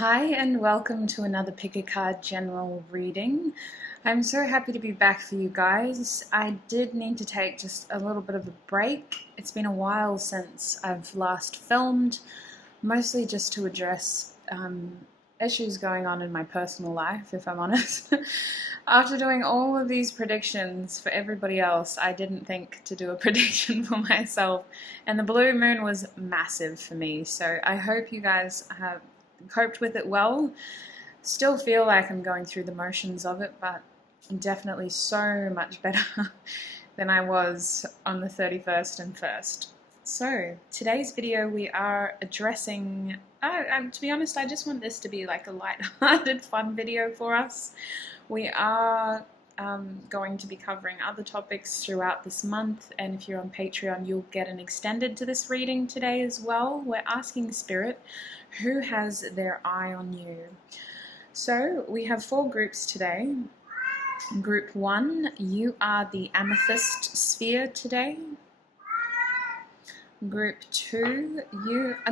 Hi and welcome to another Pick a Card general reading. I'm so happy to be back for you guys. I did need to take just a little bit of a break. It's been a while since I've last filmed, mostly just to address issues going on in my personal life, if I'm honest. After doing all of these predictions for everybody else, I didn't think to do a prediction for myself, and the blue moon was massive for me, so I hope you guys have coped with it well. Still feel like I'm going through the motions of it, but I'm definitely so much better than I was on the 31st and 1st. So today's video we are addressing, to be honest, I just want this to be like a light-hearted fun video for us. We are going to be covering other topics throughout this month, and if you're on Patreon you'll get an extended to this reading today as well. We're asking Spirit who has their eye on you. So we have 4 groups today. Group 1, you are the amethyst sphere today. Group 2,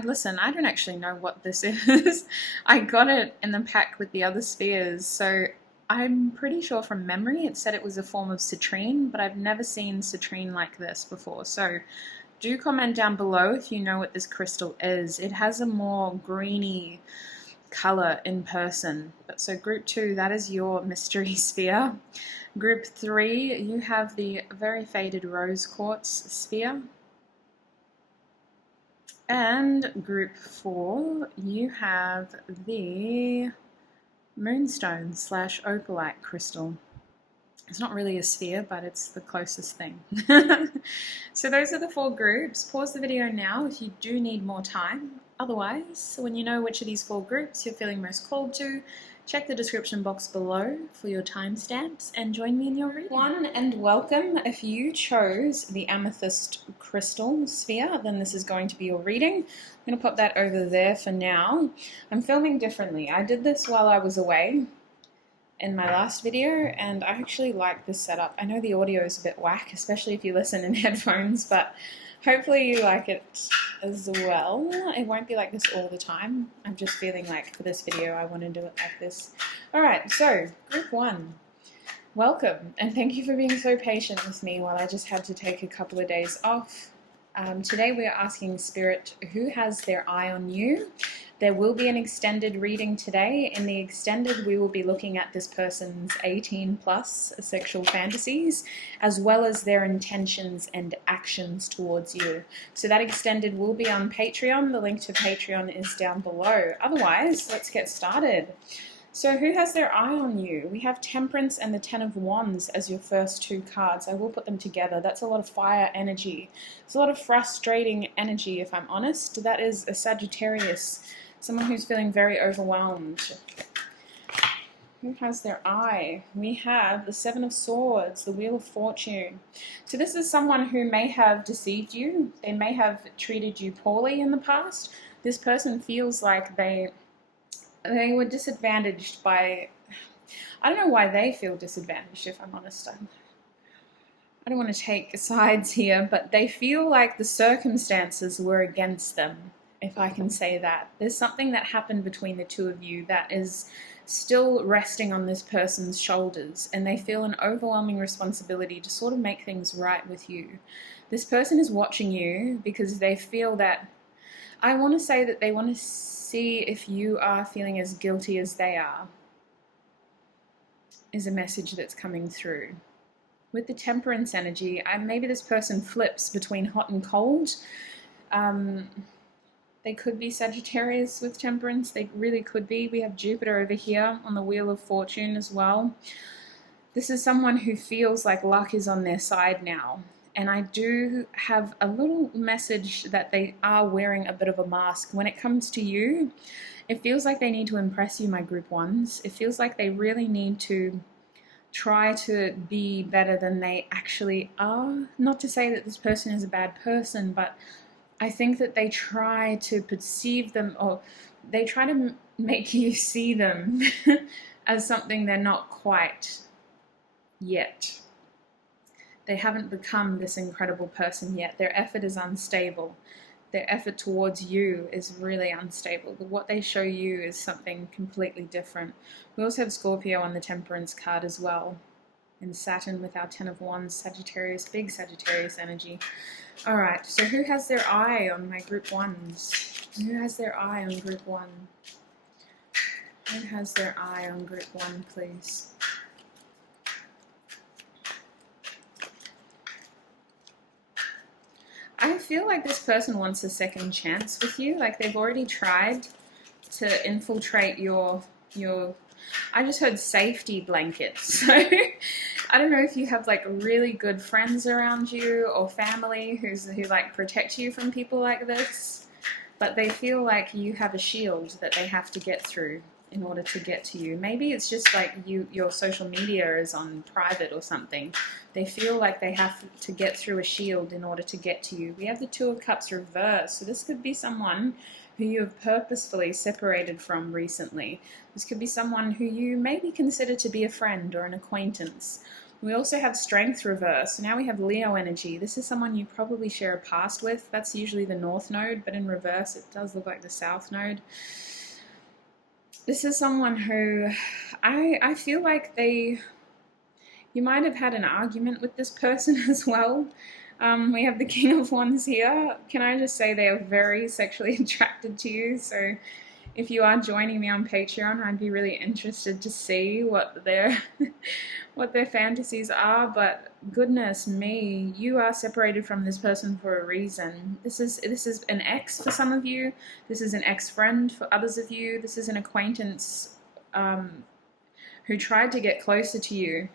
listen, I don't actually know what this is. I got it in the pack with the other spheres, so I'm pretty sure from memory it said it was a form of citrine, but I've never seen citrine like this before. So do comment down below if you know what this crystal is. It has a more greeny color in person. So group 2, that is your mystery sphere. Group 3, you have the very faded rose quartz sphere. And group 4, you have the moonstone / opalite crystal. It's not really a sphere, but it's the closest thing. So those are the 4 groups. Pause the video now if you do need more time. Otherwise, when you know which of these 4 groups you're feeling most called to, check the description box below for your timestamps and join me in your reading. And welcome. If you chose the amethyst crystal sphere, then this is going to be your reading. I'm going to pop that over there for now. I'm filming differently. I did this while I was away in my last video, and I actually like this setup. I know the audio is a bit whack, especially if you listen in headphones, but hopefully you like it as well. It won't be like this all the time. I'm just feeling like for this video I want to do it like this. Alright, so group 1, welcome, and thank you for being so patient with me while I just had to take a couple of days off. Today we are asking Spirit who has their eye on you. There will be an extended reading today. In the extended, we will be looking at this person's 18+ sexual fantasies, as well as their intentions and actions towards you. So that extended will be on Patreon. The link to Patreon is down below. Otherwise, let's get started. So who has their eye on you? We have Temperance and the 10 of Wands as your first 2 cards. I will put them together. That's a lot of fire energy. It's a lot of frustrating energy, if I'm honest. That is a Sagittarius, someone who's feeling very overwhelmed. Who has their eye? We have the 7 of Swords, the Wheel of Fortune. So this is someone who may have deceived you. They may have treated you poorly in the past. This person feels like they were disadvantaged by, I don't know why they feel disadvantaged, if I'm honest. I don't want to take sides here, but they feel like the circumstances were against them, if I can say that. There's something that happened between the 2 of you that is still resting on this person's shoulders, and they feel an overwhelming responsibility to sort of make things right with you. This person is watching you because they feel that, I want to say that they want to see if you are feeling as guilty as they are, is a message that's coming through. With the Temperance energy, maybe this person flips between hot and cold. They could be Sagittarius with Temperance. They really could be. We have Jupiter over here on the Wheel of Fortune as well. This is someone who feels like luck is on their side now. And I do have a little message that they are wearing a bit of a mask. When it comes to you, it feels like they need to impress you, my group 1s. It feels like they really need to try to be better than they actually are. Not to say that this person is a bad person, but I think that they try to perceive them, or they try to make you see them as something they're not quite yet. They haven't become this incredible person yet. Their effort is unstable. their effort towards you is really unstable. What they show you is something completely different. We also have Scorpio on the Temperance card as well. And Saturn with our Ten of Wands, Sagittarius, big Sagittarius energy. All right, so who has their eye on my group ones? Who has their eye on group one? Who has their eye on group one, please? I feel like this person wants a second chance with you. Like they've already tried to infiltrate your I just heard safety blanket. So I don't know if you have like really good friends around you or family who like protect you from people like this, but they feel like you have a shield that they have to get through in order to get to you. Maybe it's just like your social media is on private or something. They feel like they have to get through a shield in order to get to you. We have the Two of Cups reversed, so this could be someone who you have purposefully separated from recently. This could be someone who you maybe consider to be a friend or an acquaintance. We also have Strength reversed. So now we have Leo energy. This is someone you probably share a past with. That's usually the North Node, but in reverse it does look like the South Node. This is someone who I feel like you might have had an argument with this person as well. We have the King of Wands here. Can I just say they are very sexually attracted to you? So if you are joining me on Patreon, I'd be really interested to see what their fantasies are. But goodness me, you are separated from this person for a reason. This is an ex for some of you. This is an ex-friend for others of you. This is an acquaintance who tried to get closer to you.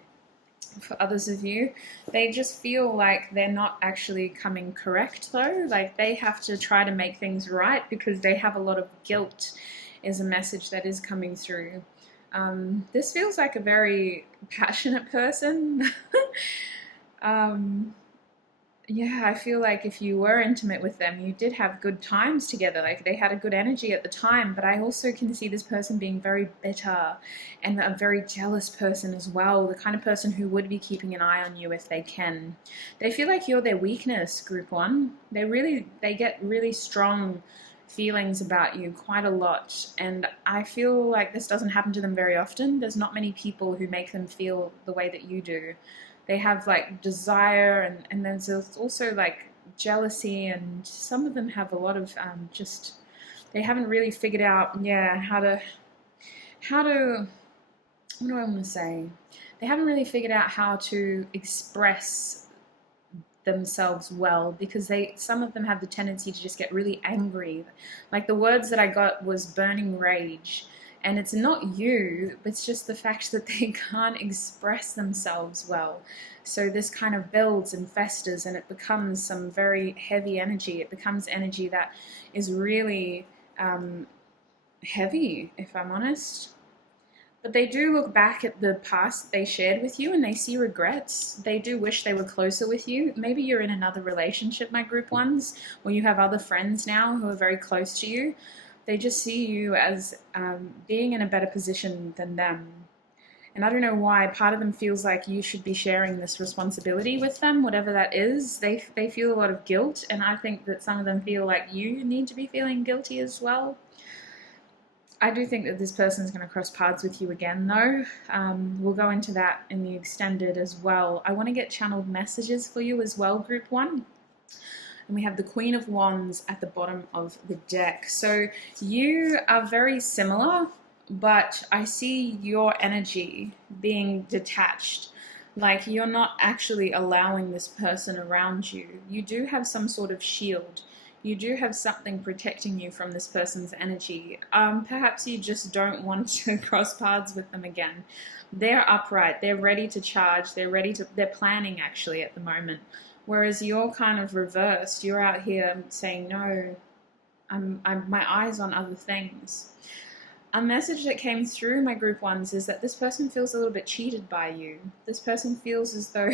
For others of you, they just feel like they're not actually coming correct though. Like they have to try to make things right because they have a lot of guilt is a message that is coming through. This feels like a very passionate person. Yeah, I feel like if you were intimate with them, you did have good times together. Like they had a good energy at the time, but I also can see this person being very bitter and a very jealous person as well. The kind of person who would be keeping an eye on you if they can. They feel like you're their weakness, group one. They get really strong feelings about you quite a lot. And I feel like this doesn't happen to them very often. There's not many people who make them feel the way that you do. They have like desire and there's also like jealousy, and some of them have a lot of they haven't really figured out how to what do I want to say? They haven't really figured out how to express themselves well, because some of them have the tendency to just get really angry. Like the words that I got was burning rage. And it's not you, it's just the fact that they can't express themselves well. So this kind of builds and festers and it becomes some very heavy energy. It becomes energy that is really heavy, if I'm honest. But they do look back at the past that they shared with you and they see regrets. They do wish they were closer with you. Maybe you're in another relationship, my group ones, or you have other friends now who are very close to you. They just see you as being in a better position than them. And I don't know why, part of them feels like you should be sharing this responsibility with them, whatever that is. They feel a lot of guilt, and I think that some of them feel like you need to be feeling guilty as well. I do think that this person is going to cross paths with you again, though. We'll go into that in the extended as well. I want to get channeled messages for you as well, group one. And we have the Queen of Wands at the bottom of the deck. So you are very similar, but I see your energy being detached. Like you're not actually allowing this person around you. You do have some sort of shield. You do have something protecting you from this person's energy. Perhaps you just don't want to cross paths with them again. They're upright. They're ready to charge. They're planning actually at the moment. Whereas you're kind of reversed. You're out here saying, no, my eyes on other things. A message that came through my group ones is that this person feels a little bit cheated by you. This person feels as though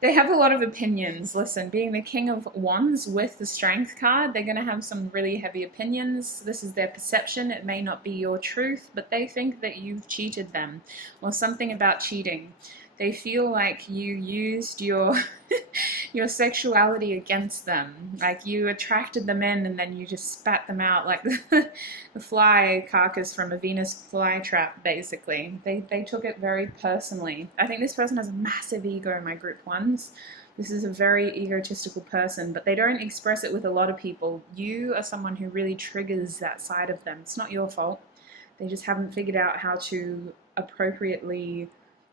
they have a lot of opinions. Listen, being the King of Wands with the Strength card, they're going to have some really heavy opinions. This is their perception. It may not be your truth, but they think that you've cheated them or something about cheating. They feel like you used your your sexuality against them. Like you attracted them in and then you just spat them out like the fly carcass from a Venus flytrap, basically. They took it very personally. I think this person has a massive ego, my group ones. This is a very egotistical person, but they don't express it with a lot of people. You are someone who really triggers that side of them. It's not your fault. They just haven't figured out how to appropriately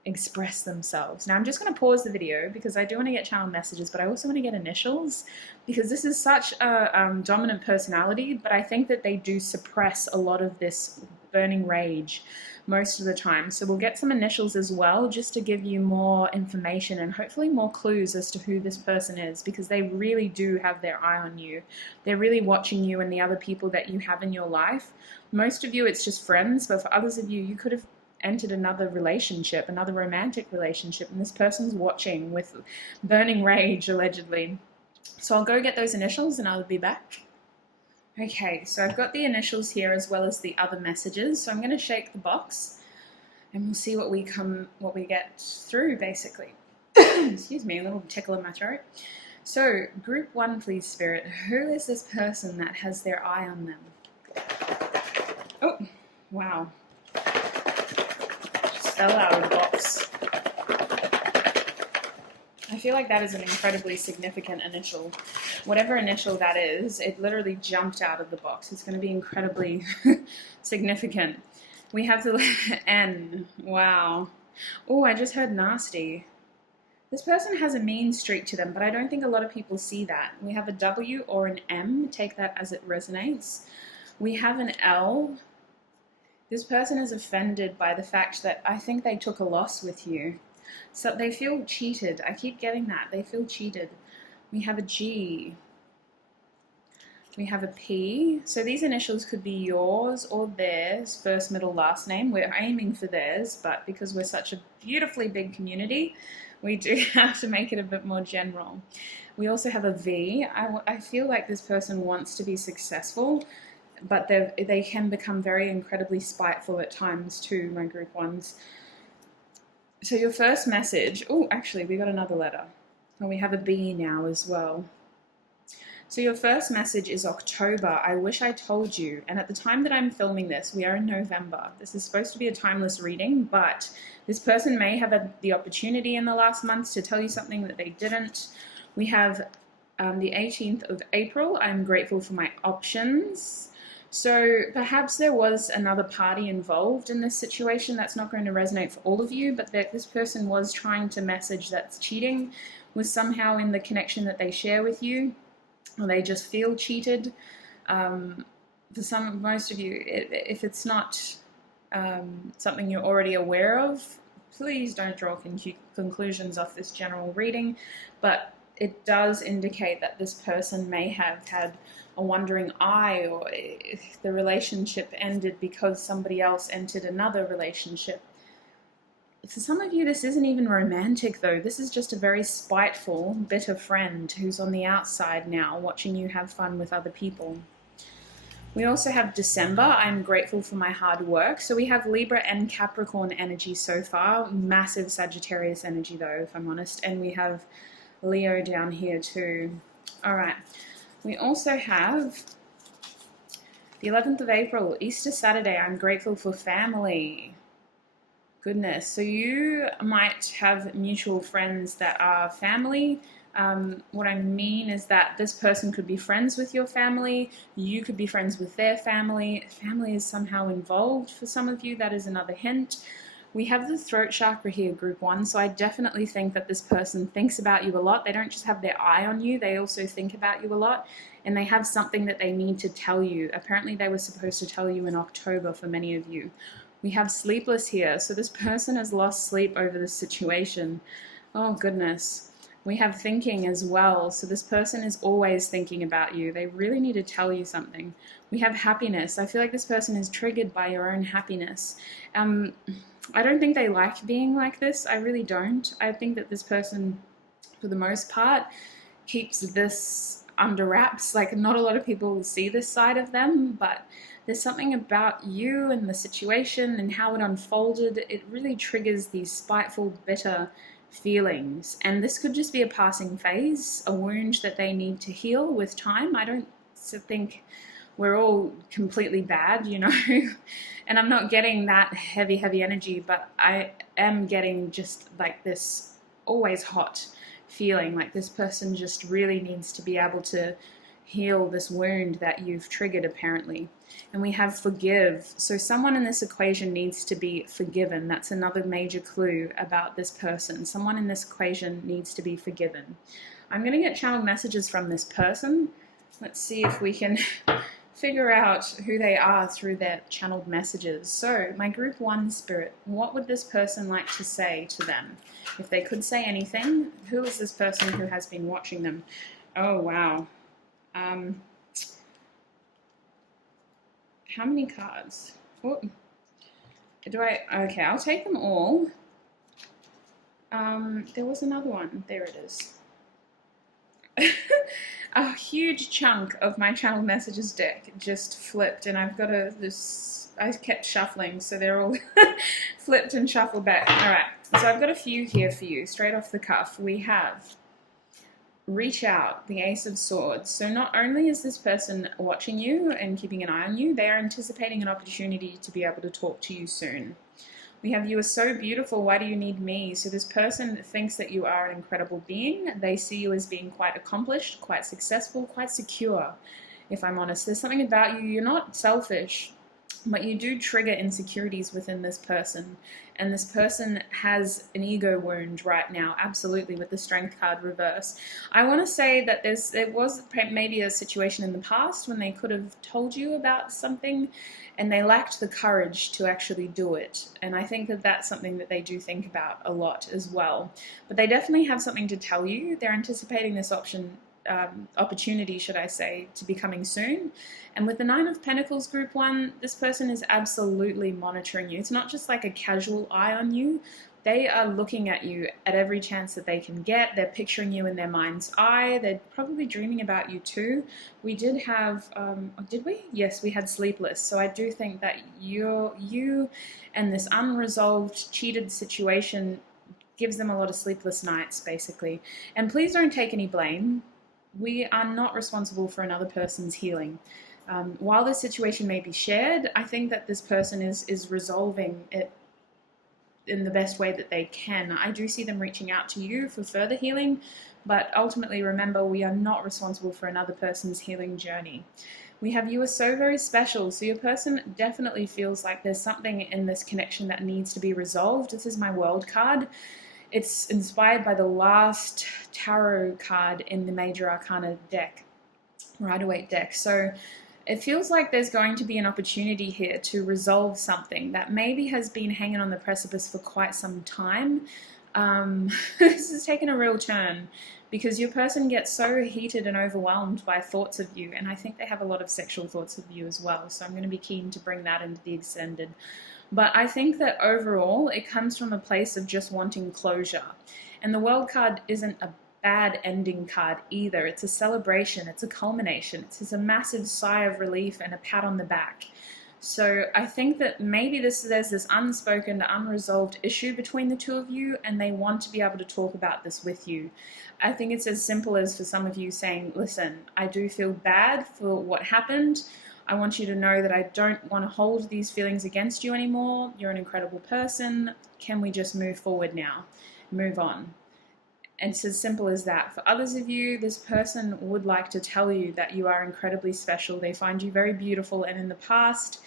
express themselves. Now I'm just going to pause the video because I do want to get channel messages, but I also want to get initials because this is such a dominant personality, but I think that they do suppress a lot of this burning rage most of the time. So we'll get some initials as well just to give you more information and hopefully more clues as to who this person is, because they really do have their eye on you. They're really watching you and the other people that you have in your life. Most of you it's just friends, but for others of you, you could have entered another relationship, another romantic relationship, and this person's watching with burning rage, allegedly. So I'll go get those initials and I'll be back. Okay, so I've got the initials here as well as the other messages. So I'm going to shake the box and we'll see what we get through, basically. Excuse me, a little tickle in my throat. So, group 1, please, Spirit. Who is this person that has their eye on them? Oh, wow. Just fell out of the box. I feel like that is an incredibly significant initial. Whatever initial that is, it literally jumped out of the box. It's going to be incredibly significant. We have the letter N. Wow. Oh, I just heard nasty. This person has a mean streak to them, but I don't think a lot of people see that. We have a W or an M. Take that as it resonates. We have an L. This person is offended by the fact that I think they took a loss with you. So they feel cheated. I keep getting that. They feel cheated. We have a G. We have a P. So these initials could be yours or theirs, first, middle, last name. We're aiming for theirs, but because we're such a beautifully big community, we do have to make it a bit more general. We also have a V. I feel like this person wants to be successful, but they can become very incredibly spiteful at times too, my group ones. So your first message, oh, actually, we got another letter. And we have a B now as well. So your first message is October. I wish I told you. And at the time that I'm filming this, we are in November. This is supposed to be a timeless reading, but this person may have had the opportunity in the last months to tell you something that they didn't. We have the 18th of April. I'm grateful for my options. So perhaps there was another party involved in this situation. That's not going to resonate for all of you, but that this person was trying to message that cheating was somehow in the connection that they share with you, or they just feel cheated. For most of you, if it's not something you're already aware of, please don't draw conclusions off this general reading, but it does indicate that this person may have had a wandering eye, or the relationship ended because somebody else entered another relationship. For some of you, this isn't even romantic though. This is just a very spiteful, bitter friend who's on the outside now, watching you have fun with other people. We also have December. I'm grateful for my hard work. So we have Libra and Capricorn energy so far. Massive Sagittarius energy though, if I'm honest. And we have Leo down here too. All right. We also have the 11th of April, Easter Saturday. I'm grateful for family. Goodness. So you might have mutual friends that are family. What I mean is that this person could be friends with your family. You could be friends with their family. Family is somehow involved for some of you. That is another hint. We have the throat chakra here, group 1, so I definitely think that this person thinks about you a lot. They don't just have their eye on you, they also think about you a lot, and they have something that they need to tell you. Apparently they were supposed to tell you in October for many of you. We have sleepless here, so this person has lost sleep over this situation. Oh goodness. We have thinking as well, so this person is always thinking about you. They really need to tell you something. We have happiness. I feel like this person is triggered by your own happiness. I don't think they like being like this. I really don't. I think that this person, for the most part, keeps this under wraps. Like, not a lot of people see this side of them, but there's something about you and the situation and how it unfolded. It really triggers these spiteful, bitter feelings. And this could just be a passing phase, a wound that they need to heal with time. I don't think we're all completely bad, you know. And I'm not getting that heavy energy, but I am getting just like this always hot feeling, like this person just really needs to be able to heal this wound that you've triggered, apparently. And we have forgive. So someone in this equation needs to be forgiven. That's another major clue about this person. Someone in this equation needs to be forgiven. I'm going to get channeled messages from this person. Let's see if we can figure out who they are through their channeled messages. So, my group 1 spirit, what would this person like to say to them? If they could say anything, who is this person who has been watching them? Oh, wow. How many cards? Oh, okay, I'll take them all. There was another one. There it is. A huge chunk of my channel messages deck just flipped, and I've got I kept shuffling, so they're all flipped and shuffled back. All right, so I've got a few here for you, straight off the cuff. We have reach out, the Ace of Swords. So not only is this person watching you and keeping an eye on you, they are anticipating an opportunity to be able to talk to you soon. We have, you are so beautiful, why do you need me? So this person thinks that you are an incredible being. They see you as being quite accomplished, quite successful, quite secure, if I'm honest. There's something about you, you're not selfish, but you do trigger insecurities within this person. And this person has an ego wound right now, absolutely, with the Strength card reverse. I want to say that there was maybe a situation in the past when they could have told you about something and they lacked the courage to actually do it. And I think that that's something that they do think about a lot as well. But they definitely have something to tell you. They're anticipating this opportunity, should I say, to be coming soon. And with the 9 of Pentacles group 1, this person is absolutely monitoring you. It's not just like a casual eye on you. They are looking at you at every chance that they can get. They're picturing you in their mind's eye. They're probably dreaming about you too. We did have, did we? Yes, we had Sleepless. So I do think that you and this unresolved, cheated situation gives them a lot of sleepless nights, basically. And please don't take any blame. We are not responsible for another person's healing. While this situation may be shared, I think that this person is resolving it in the best way that they can. I do see them reaching out to you for further healing, but ultimately remember, we are not responsible for another person's healing journey. We have, you are so very special. So your person definitely feels like there's something in this connection that needs to be resolved. This is my World card. It's inspired by the last tarot card in the Major Arcana deck, Rider-Waite deck. So it feels like there's going to be an opportunity here to resolve something that maybe has been hanging on the precipice for quite some time. This has taken a real turn because your person gets so heated and overwhelmed by thoughts of you, and I think they have a lot of sexual thoughts of you as well. So I'm going to be keen to bring that into the extended. But I think that overall it comes from a place of just wanting closure. And the World card isn't a bad ending card either. It's a celebration, it's a culmination, it's a massive sigh of relief and a pat on the back. So I think that maybe there's this unspoken, unresolved issue between the two of you, and they want to be able to talk about this with you. I think it's as simple as for some of you saying, listen, I do feel bad for what happened. I want you to know that I don't want to hold these feelings against you anymore. You're an incredible person. Can we just move forward now? Move on. And it's as simple as that. For others of you, this person would like to tell you that you are incredibly special. They find you very beautiful, and in the past,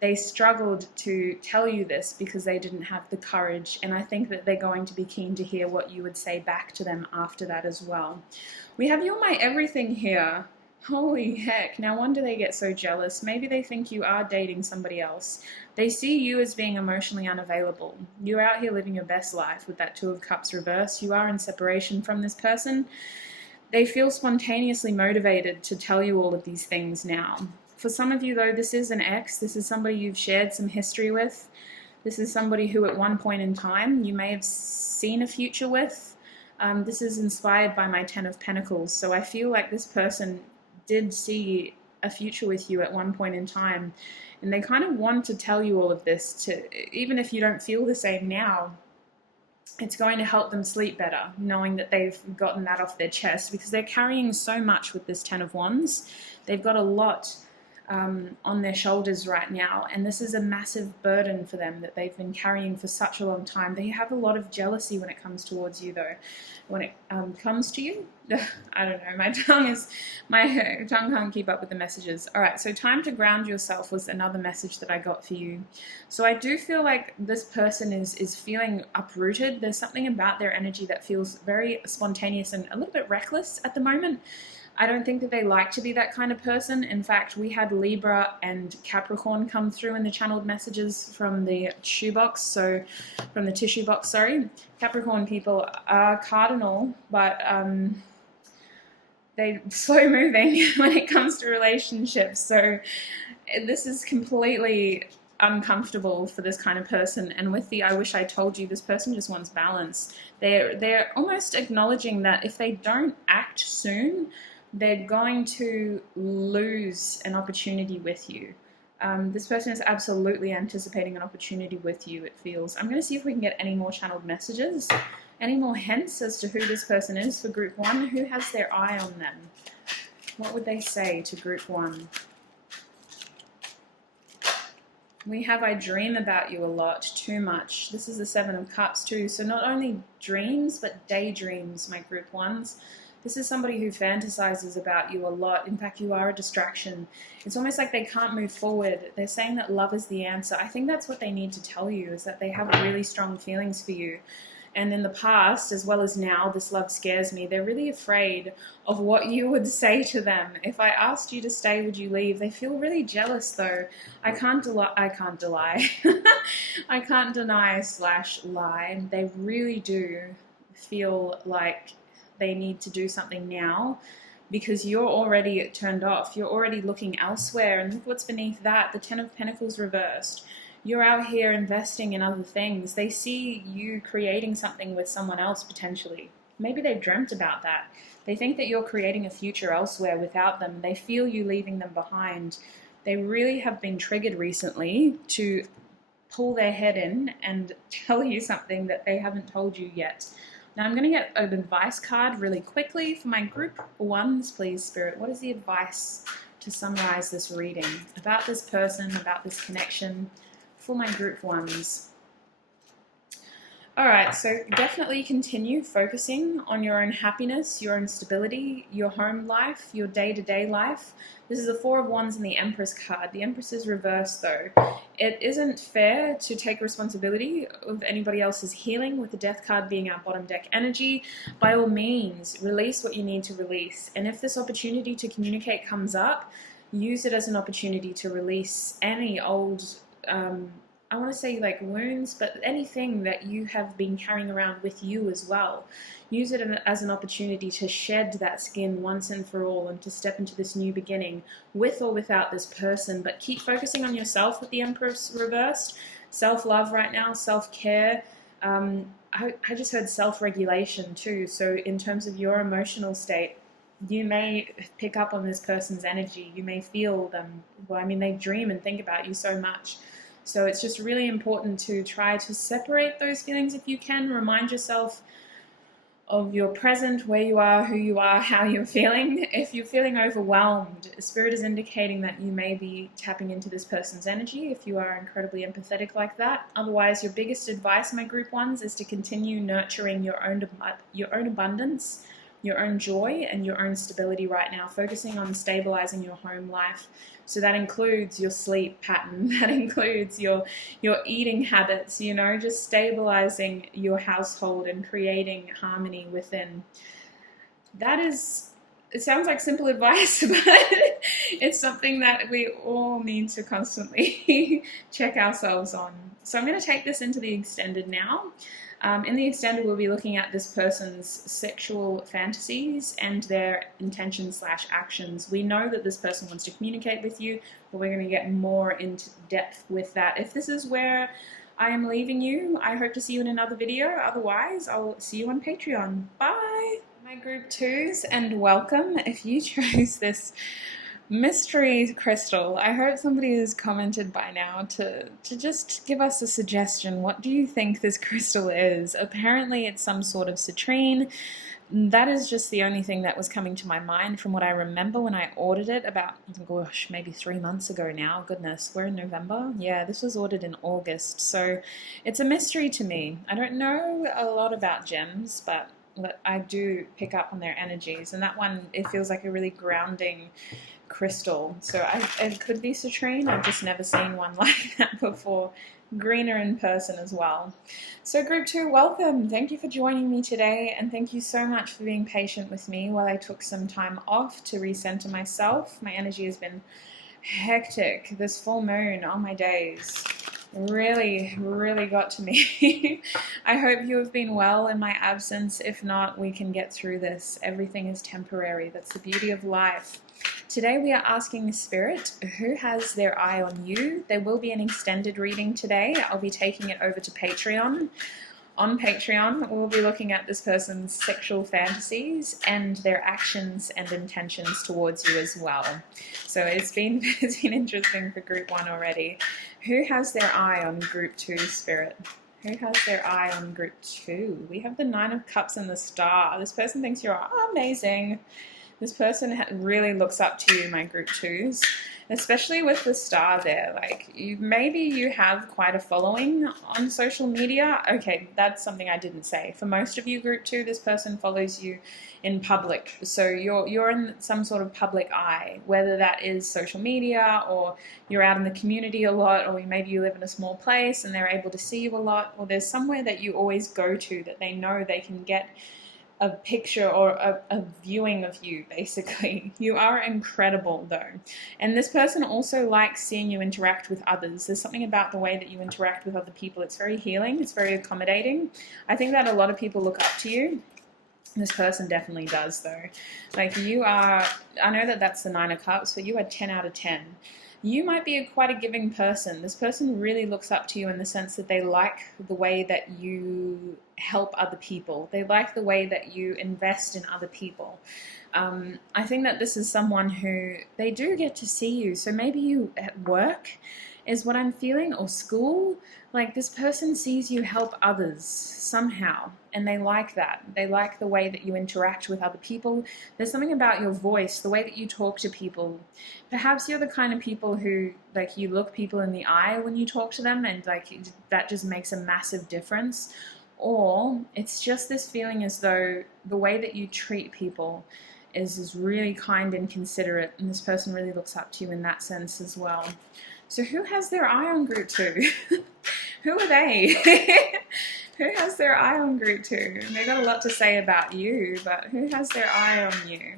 they struggled to tell you this because they didn't have the courage, and I think that they're going to be keen to hear what you would say back to them after that as well. We have You're My Everything here. Holy heck, no wonder they get so jealous. Maybe they think you are dating somebody else. They see you as being emotionally unavailable. You're out here living your best life with that 2 of Cups reverse. You are in separation from this person. They feel spontaneously motivated to tell you all of these things now. For some of you though, this is an ex. This is somebody you've shared some history with. This is somebody who at one point in time you may have seen a future with. This is inspired by my 10 of Pentacles. So I feel like this person did see a future with you at one point in time. And they kind of want to tell you all of this, to even if you don't feel the same now, it's going to help them sleep better, knowing that they've gotten that off their chest, because they're carrying so much with this Ten of Wands. They've got a lot on their shoulders right now, and this is a massive burden for them that they've been carrying for such a long time. They have a lot of jealousy when it comes towards you, though. When it comes to you, I don't know, my tongue can't keep up with the messages. All right, so time to ground yourself was another message that I got for you. So I do feel like this person is feeling uprooted. There's something about their energy that feels very spontaneous and a little bit reckless at the moment. I don't think that they like to be that kind of person. In fact, we had Libra and Capricorn come through in the channeled messages from the shoebox, so from the tissue box, sorry. Capricorn people are cardinal, but they're slow moving when it comes to relationships. So this is completely uncomfortable for this kind of person. And with the I wish I told you, this person just wants balance. They're almost acknowledging that if they don't act soon, they're going to lose an opportunity with you. This person is absolutely anticipating an opportunity with you, it feels. I'm going to see if we can get any more channeled messages, any more hints as to who this person is for group 1. Who has their eye on them? What would they say to group 1? We have I dream about you a lot, too much. This is the 7 of Cups too. So not only dreams, but daydreams, my group 1s. This is somebody who fantasizes about you a lot. In fact, you are a distraction. It's almost like they can't move forward. They're saying that love is the answer. I think that's what they need to tell you, is that they have really strong feelings for you. And in the past, as well as now, this love scares me. They're really afraid of what you would say to them. If I asked you to stay, would you leave? They feel really jealous, though. I can't deny / lie. They really do feel like they need to do something now, because you're already turned off. You're already looking elsewhere. And look what's beneath that, the 10 of Pentacles reversed. You're out here investing in other things. They see you creating something with someone else potentially. Maybe they've dreamt about that. They think that you're creating a future elsewhere without them. They feel you leaving them behind. They really have been triggered recently to pull their head in and tell you something that they haven't told you yet. Now I'm going to get an advice card really quickly for my group 1s, please, Spirit. What is the advice to summarize this reading about this person, about this connection for my group 1s? All right, so definitely continue focusing on your own happiness, your own stability, your home life, your day-to-day life. This is the 4 of Wands and the Empress card. The Empress is reversed, though. It isn't fair to take responsibility of anybody else's healing, with the Death card being our bottom deck energy. By all means, release what you need to release. And if this opportunity to communicate comes up, use it as an opportunity to release any old I want to say like wounds, but anything that you have been carrying around with you as well. Use it as an opportunity to shed that skin once and for all, and to step into this new beginning with or without this person. But keep focusing on yourself with the Empress reversed. Self-love right now, self-care. I just heard self-regulation too. So in terms of your emotional state, you may pick up on this person's energy. You may feel them. Well, I mean, they dream and think about you so much. So it's just really important to try to separate those feelings if you can. Remind yourself of your present, where you are, who you are, how you're feeling. If you're feeling overwhelmed, Spirit is indicating that you may be tapping into this person's energy if you are incredibly empathetic like that. Otherwise, your biggest advice, my group 1s, is to continue nurturing your own abundance, your own joy, and your own stability right now, focusing on stabilizing your home life. So that includes your sleep pattern, that includes your eating habits, you know, just stabilizing your household and creating harmony within. That is, it sounds like simple advice, but it's something that we all need to constantly check ourselves on. So I'm going to take this into the extended now. In the extended, we'll be looking at this person's sexual fantasies and their intentions / actions. We know that this person wants to communicate with you, but we're going to get more into depth with that. If this is where I am leaving you, I hope to see you in another video. Otherwise, I'll see you on Patreon. Bye! My group 2s, and welcome. If you chose this Mystery crystal. I hope somebody has commented by now to just give us a suggestion. What do you think this crystal is? Apparently it's some sort of citrine. That is just the only thing that was coming to my mind from what I remember when I ordered it about, gosh, maybe 3 months ago now. Goodness, we're in November. Yeah, this was ordered in August. So it's a mystery to me. I don't know a lot about gems, but I do pick up on their energies. And that one, it feels like a really grounding crystal. So it could be citrine. I've just never seen one like that before. Greener in person as well. So group 2, welcome. Thank you for joining me today, and thank you so much for being patient with me while I took some time off to recenter myself. My energy has been hectic. This full moon on my days really got to me. I hope you have been well in my absence. If not, we can get through this. Everything is temporary. That's the beauty of life. Today we are asking the spirit who has their eye on you. There will be an extended reading today. I'll be taking it over to Patreon. On Patreon, we'll be looking at this person's sexual fantasies and their actions and intentions towards you as well. So it's been interesting for group 1 already. Who has their eye on group 2, spirit? Who has their eye on group 2? We have the 9 of Cups and the Star. This person thinks you're amazing. This person really looks up to you, my group 2s, especially with the star there. Like, maybe you have quite a following on social media. Okay, that's something I didn't say. For most of you, group 2, this person follows you in public. So you're in some sort of public eye, whether that is social media or you're out in the community a lot, or maybe you live in a small place and they're able to see you a lot, or there's somewhere that you always go to that they know they can get a picture or a viewing of you, basically. You are incredible, though. And this person also likes seeing you interact with others. There's something about the way that you interact with other people. It's very healing. It's very accommodating. I think that a lot of people look up to you. This person definitely does, though. Like, you are, I know that that's the 9 of Cups, but you are 10 out of 10. You might be quite a giving person. This person really looks up to you in the sense that they like the way that you help other people. They like the way that you invest in other people. I think that this is someone who, they do get to see you. So maybe you at work is what I'm feeling, or school. Like, this person sees you help others somehow, and they like that. They like the way that you interact with other people. There's something about your voice, the way that you talk to people. Perhaps you're the kind of people who, like, you look people in the eye when you talk to them, and like that just makes a massive difference. Or it's just this feeling as though the way that you treat people is really kind and considerate, and this person really looks up to you in that sense as well. So who has their eye on group 2? Who are they? Who has their eye on group 2? They've got a lot to say about you, but who has their eye on you?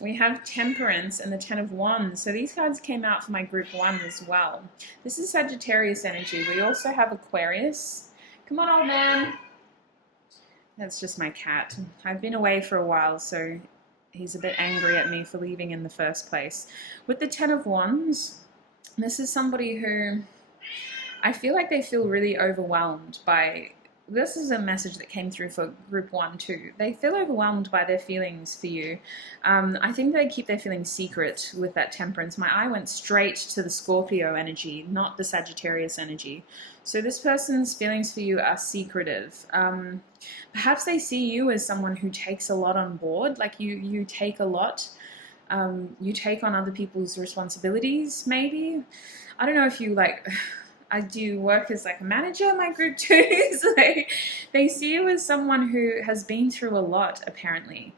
We have Temperance and the 10 of Wands. So these cards came out for my group 1 as well. This is Sagittarius energy. We also have Aquarius. Come on, old man. That's just my cat. I've been away for a while, so he's a bit angry at me for leaving in the first place. With the 10 of Wands, this is somebody who I feel like they feel really overwhelmed by, this is a message that came through for group 1 too. They feel overwhelmed by their feelings for you. I think they keep their feelings secret with that Temperance. My eye went straight to the Scorpio energy, not the Sagittarius energy. So this person's feelings for you are secretive. Perhaps they see you as someone who takes a lot on board, like you take a lot. You take on other people's responsibilities, maybe. I don't know if you, like, I do work as like a manager, my group 2s. They see you as someone who has been through a lot, apparently.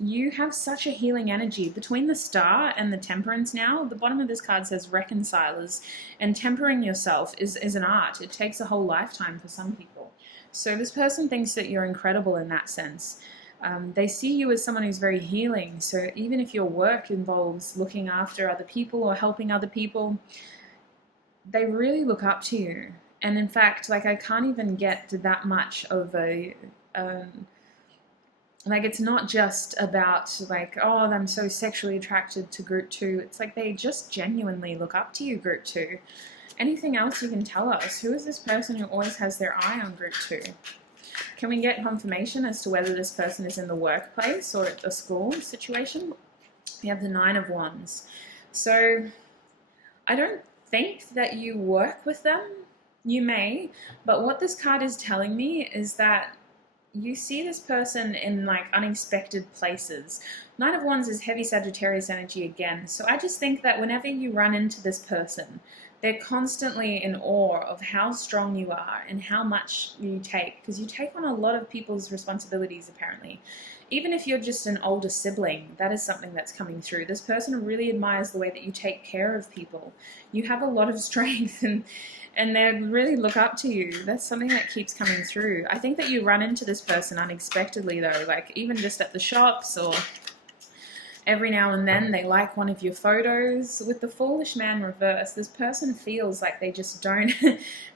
You have such a healing energy. Between the Star and the Temperance now, the bottom of this card says Reconcilers, and tempering yourself is an art. It takes a whole lifetime for some people. So this person thinks that you're incredible in that sense. They see you as someone who's very healing. So even if your work involves looking after other people or helping other people, they really look up to you. And in fact, like, I can't even get to that much of a, like, it's not just about like, oh, I'm so sexually attracted to group 2. It's like they just genuinely look up to you, group 2. Anything else you can tell us? Who is this person who always has their eye on group 2? Can we get confirmation as to whether this person is in the workplace or at the school situation? We have the Nine of Wands. So I don't think that you work with them. You may, but what this card is telling me is that you see this person in like unexpected places. Nine of Wands is heavy Sagittarius energy again. So I just think that whenever you run into this person, they're constantly in awe of how strong you are and how much you take, because you take on a lot of people's responsibilities apparently. Even if you're just an older sibling, that is something that's coming through. This person really admires the way that you take care of people. You have a lot of strength and they really look up to you. That's something that keeps coming through. I think that you run into this person unexpectedly though, like even just at the shops, or every now and then they like one of your photos. With the Foolish Man reverse, this person feels like they just don't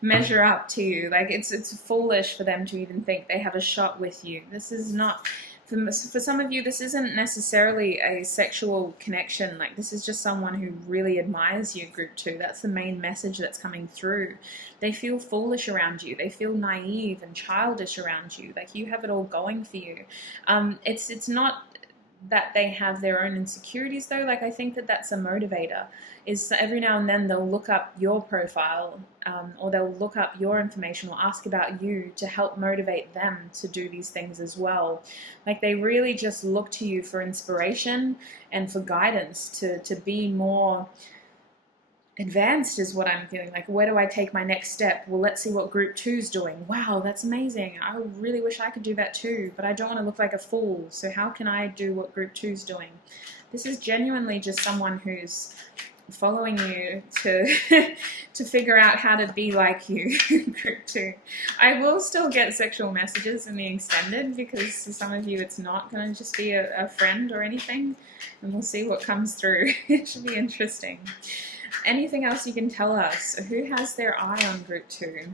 measure up to you. Like it's foolish for them to even think they have a shot with you. This is not... For some of you, this isn't necessarily a sexual connection. Like, this is just someone who really admires you, group 2. That's the main message that's coming through. They feel foolish around you. They feel naive and childish around you. Like, you have it all going for you. It's not that they have their own insecurities, though. Like, I think that that's a motivator. Is every now and then they'll look up your profile, or they'll look up your information or ask about you to help motivate them to do these things as well. Like, they really just look to you for inspiration and for guidance to be more advanced, is what I'm feeling. Like, where do I take my next step? Well, let's see what group 2's doing. Wow, that's amazing. I really wish I could do that too, but I don't want to look like a fool. So how can I do what group 2's doing? This is genuinely just someone who's following you to to figure out how to be like you, group 2. I will still get sexual messages in the extended, because to some of you it's not going to just be a friend or anything, and we'll see what comes through. It should be interesting. Anything else you can tell us? Who has their eye on group 2?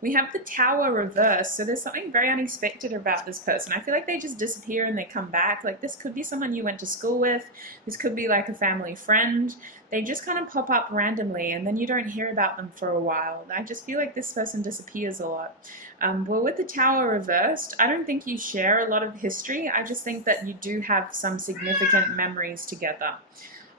We have the Tower reverse, so there's something very unexpected about this person. I feel like they just disappear and they come back. Like, this could be someone you went to school with. This could be like a family friend. They just kind of pop up randomly and then you don't hear about them for a while. I just feel like this person disappears a lot. Well, with the Tower reversed, I don't think you share a lot of history. I just think that you do have some significant memories together.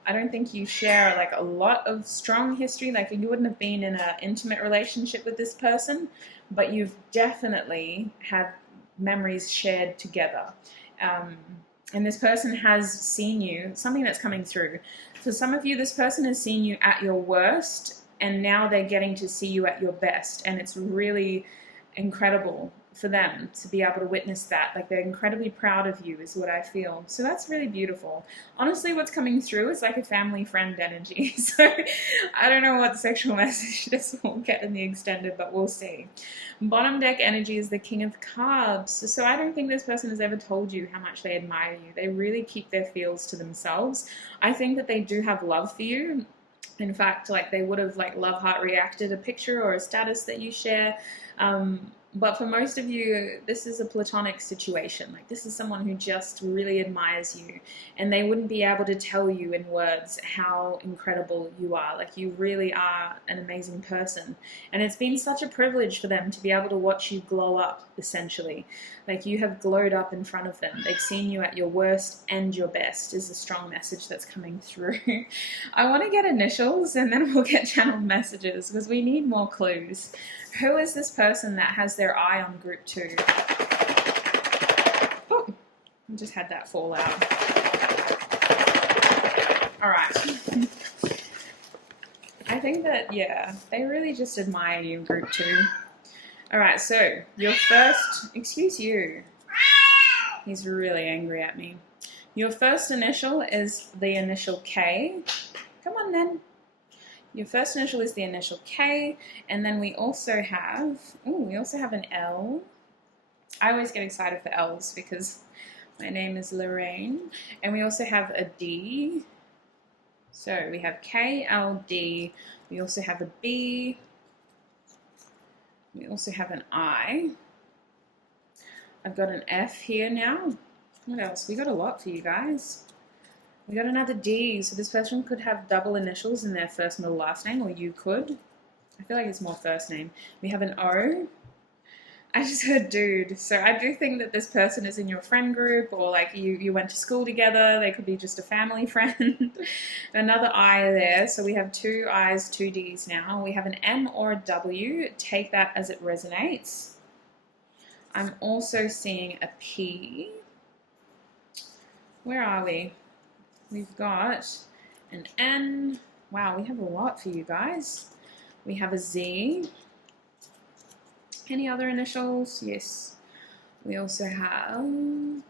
I don't think you share like a lot of strong history. Like, you wouldn't have been in an intimate relationship with this person, but you've definitely had memories shared together. And this person has seen you, something that's coming through. For some of you, this person has seen you at your worst, and now they're getting to see you at your best. And it's really incredible for them to be able to witness that. Like, they're incredibly proud of you is what I feel. So that's really beautiful. Honestly, what's coming through is like a family friend energy. So I don't know what sexual message this will get in the extended, but we'll see. Bottom deck energy is the King of Cups. So I don't think this person has ever told you how much they admire you. They really keep their feels to themselves. I think that they do have love for you. In fact, like, they would have like love heart reacted a picture or a status that you share. But for most of you, this is a platonic situation. Like, this is someone who just really admires you, and they wouldn't be able to tell you in words how incredible you are. Like, you really are an amazing person. And it's been such a privilege for them to be able to watch you glow up, essentially. Like, you have glowed up in front of them. They've seen you at your worst and your best is a strong message that's coming through. I want to get initials and then we'll get channeled messages, because we need more clues. Who is this person that has their eye on group 2? Oh, I just had that fall out. All right. I think that, yeah, they really just admire you in group 2. All right, so your first, excuse you. He's really angry at me. Your first initial is the initial K. Come on then. Your first initial is the initial K, and then we also have an L. I always get excited for L's because my name is Lorraine. And we also have a D. So we have K, L, D. We also have a B. We also have an I. I've got an F here now. What else? We got a lot for you guys. We got another D, so this person could have double initials in their first, middle, last name, or you could. I feel like it's more first name. We have an O. I just heard dude. So I do think that this person is in your friend group, or like you went to school together. They could be just a family friend. Another I there. So we have 2 I's, 2 D's now. We have an M or a W. Take that as it resonates. I'm also seeing a P. Where are we? We've got an N. Wow, we have a lot for you guys. We have a Z. Any other initials? Yes. We also have an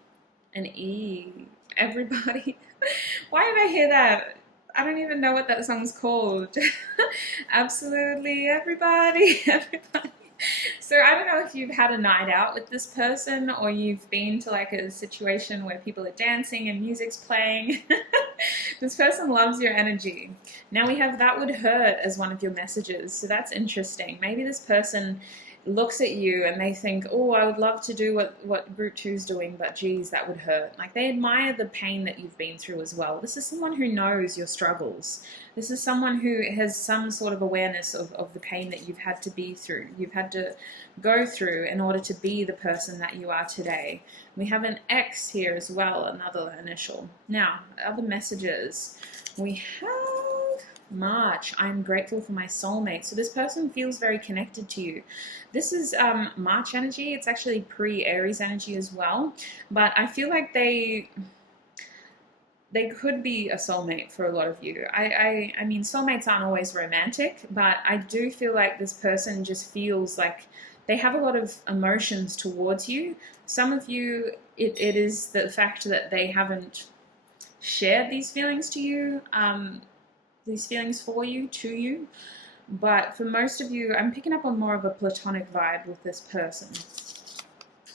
E. Everybody. Why did I hear that? I don't even know what that song's called. Absolutely everybody. Everybody. So I don't know if you've had a night out with this person, or you've been to like a situation where people are dancing and music's playing. This person loves your energy. Now we have that would hurt as one of your messages. So that's interesting. Maybe this person looks at you and they think, oh, I would love to do what group 2 is doing, but geez, that would hurt. Like they admire the pain that you've been through as well. This is someone who knows your struggles. This is someone who has some sort of awareness of the pain that you've had to be through. You've had to go through in order to be the person that you are today. We have an X here as well, another initial. Now, other messages. We have March. I'm grateful for my soulmate. So this person feels very connected to you. This is March energy. It's actually pre-Aries energy as well. But I feel like they could be a soulmate for a lot of you. I mean, soulmates aren't always romantic, but I do feel like this person just feels like they have a lot of emotions towards you. Some of you, it is the fact that they haven't shared these feelings to you, these feelings for you, to you. But for most of you, I'm picking up on more of a platonic vibe with this person.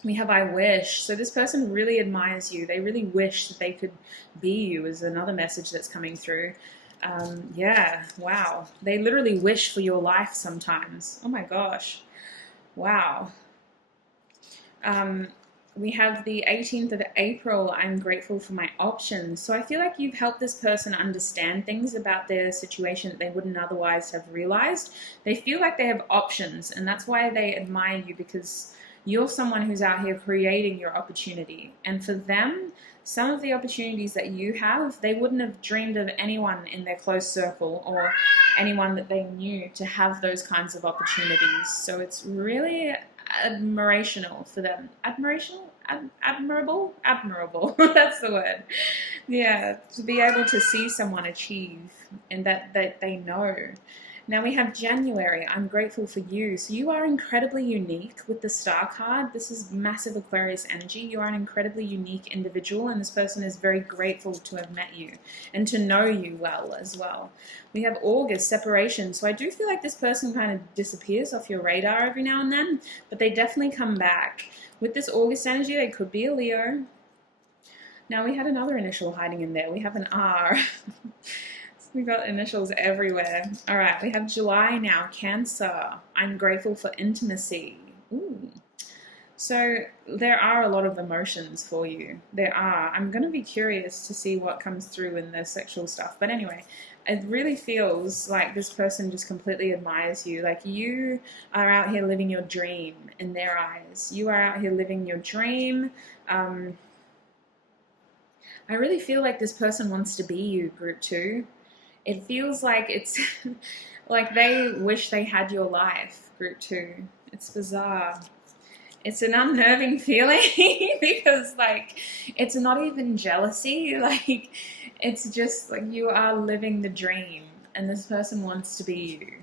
We have I wish. So this person really admires you. They really wish that they could be you, is another message that's coming through. Yeah, wow. They literally wish for your life sometimes. Oh my gosh. Wow. We have the 18th of April, I'm grateful for my options. So I feel like you've helped this person understand things about their situation that they wouldn't otherwise have realized. They feel like they have options, and that's why they admire you, because you're someone who's out here creating your opportunity. And for them, some of the opportunities that you have, they wouldn't have dreamed of anyone in their close circle or anyone that they knew to have those kinds of opportunities. So it's really admirational for them. Admirable? Admirable. That's the word. Yeah, to be able to see someone achieve and that they know. Now we have January. I'm grateful for you. So you are incredibly unique with the Star card. This is massive Aquarius energy. You are an incredibly unique individual, and this person is very grateful to have met you and to know you well as well. We have August, separation. So I do feel like this person kind of disappears off your radar every now and then, but they definitely come back. With this August energy, they could be a Leo. Now we had another initial hiding in there. We have an R. We've got initials everywhere. All right, we have July now, Cancer. I'm grateful for intimacy. Ooh. So there are a lot of emotions for you. There are. I'm going to be curious to see what comes through in the sexual stuff. But anyway, it really feels like this person just completely admires you. Like you are out here living your dream in their eyes. You are out here living your dream. I really feel like this person wants to be you, group 2. It feels like it's like they wish they had your life, group 2. It's bizarre. It's an unnerving feeling because like it's not even jealousy. Like it's just like you are living the dream and this person wants to be you.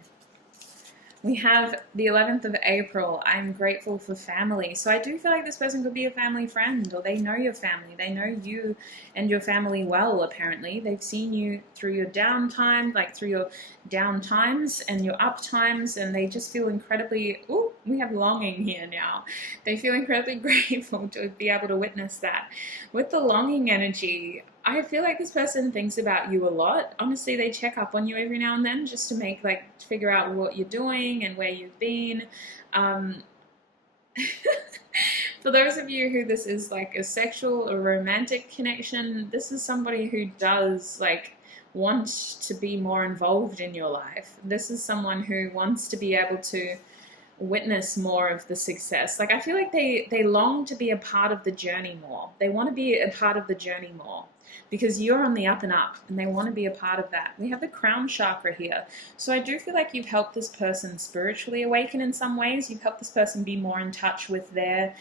We have the 11th of April, I'm grateful for family. So I do feel like this person could be a family friend, or they know your family. They know you and your family well, apparently. They've seen you through your downtime, like through your down times and your up times, and they just feel incredibly, ooh, we have longing here now. They feel incredibly grateful to be able to witness that. With the longing energy, I feel like this person thinks about you a lot. Honestly, they check up on you every now and then just to make, like, figure out what you're doing and where you've been. For those of you who this is like a sexual or romantic connection, this is somebody who does, like, want to be more involved in your life. This is someone who wants to be able to witness more of the success. Like I feel like they long to be a part of the journey more. They want to be a part of the journey more because you're on the up and up and they want to be a part of that. We have the crown chakra here. So I do feel like you've helped this person spiritually awaken in some ways. You've helped this person be more in touch with their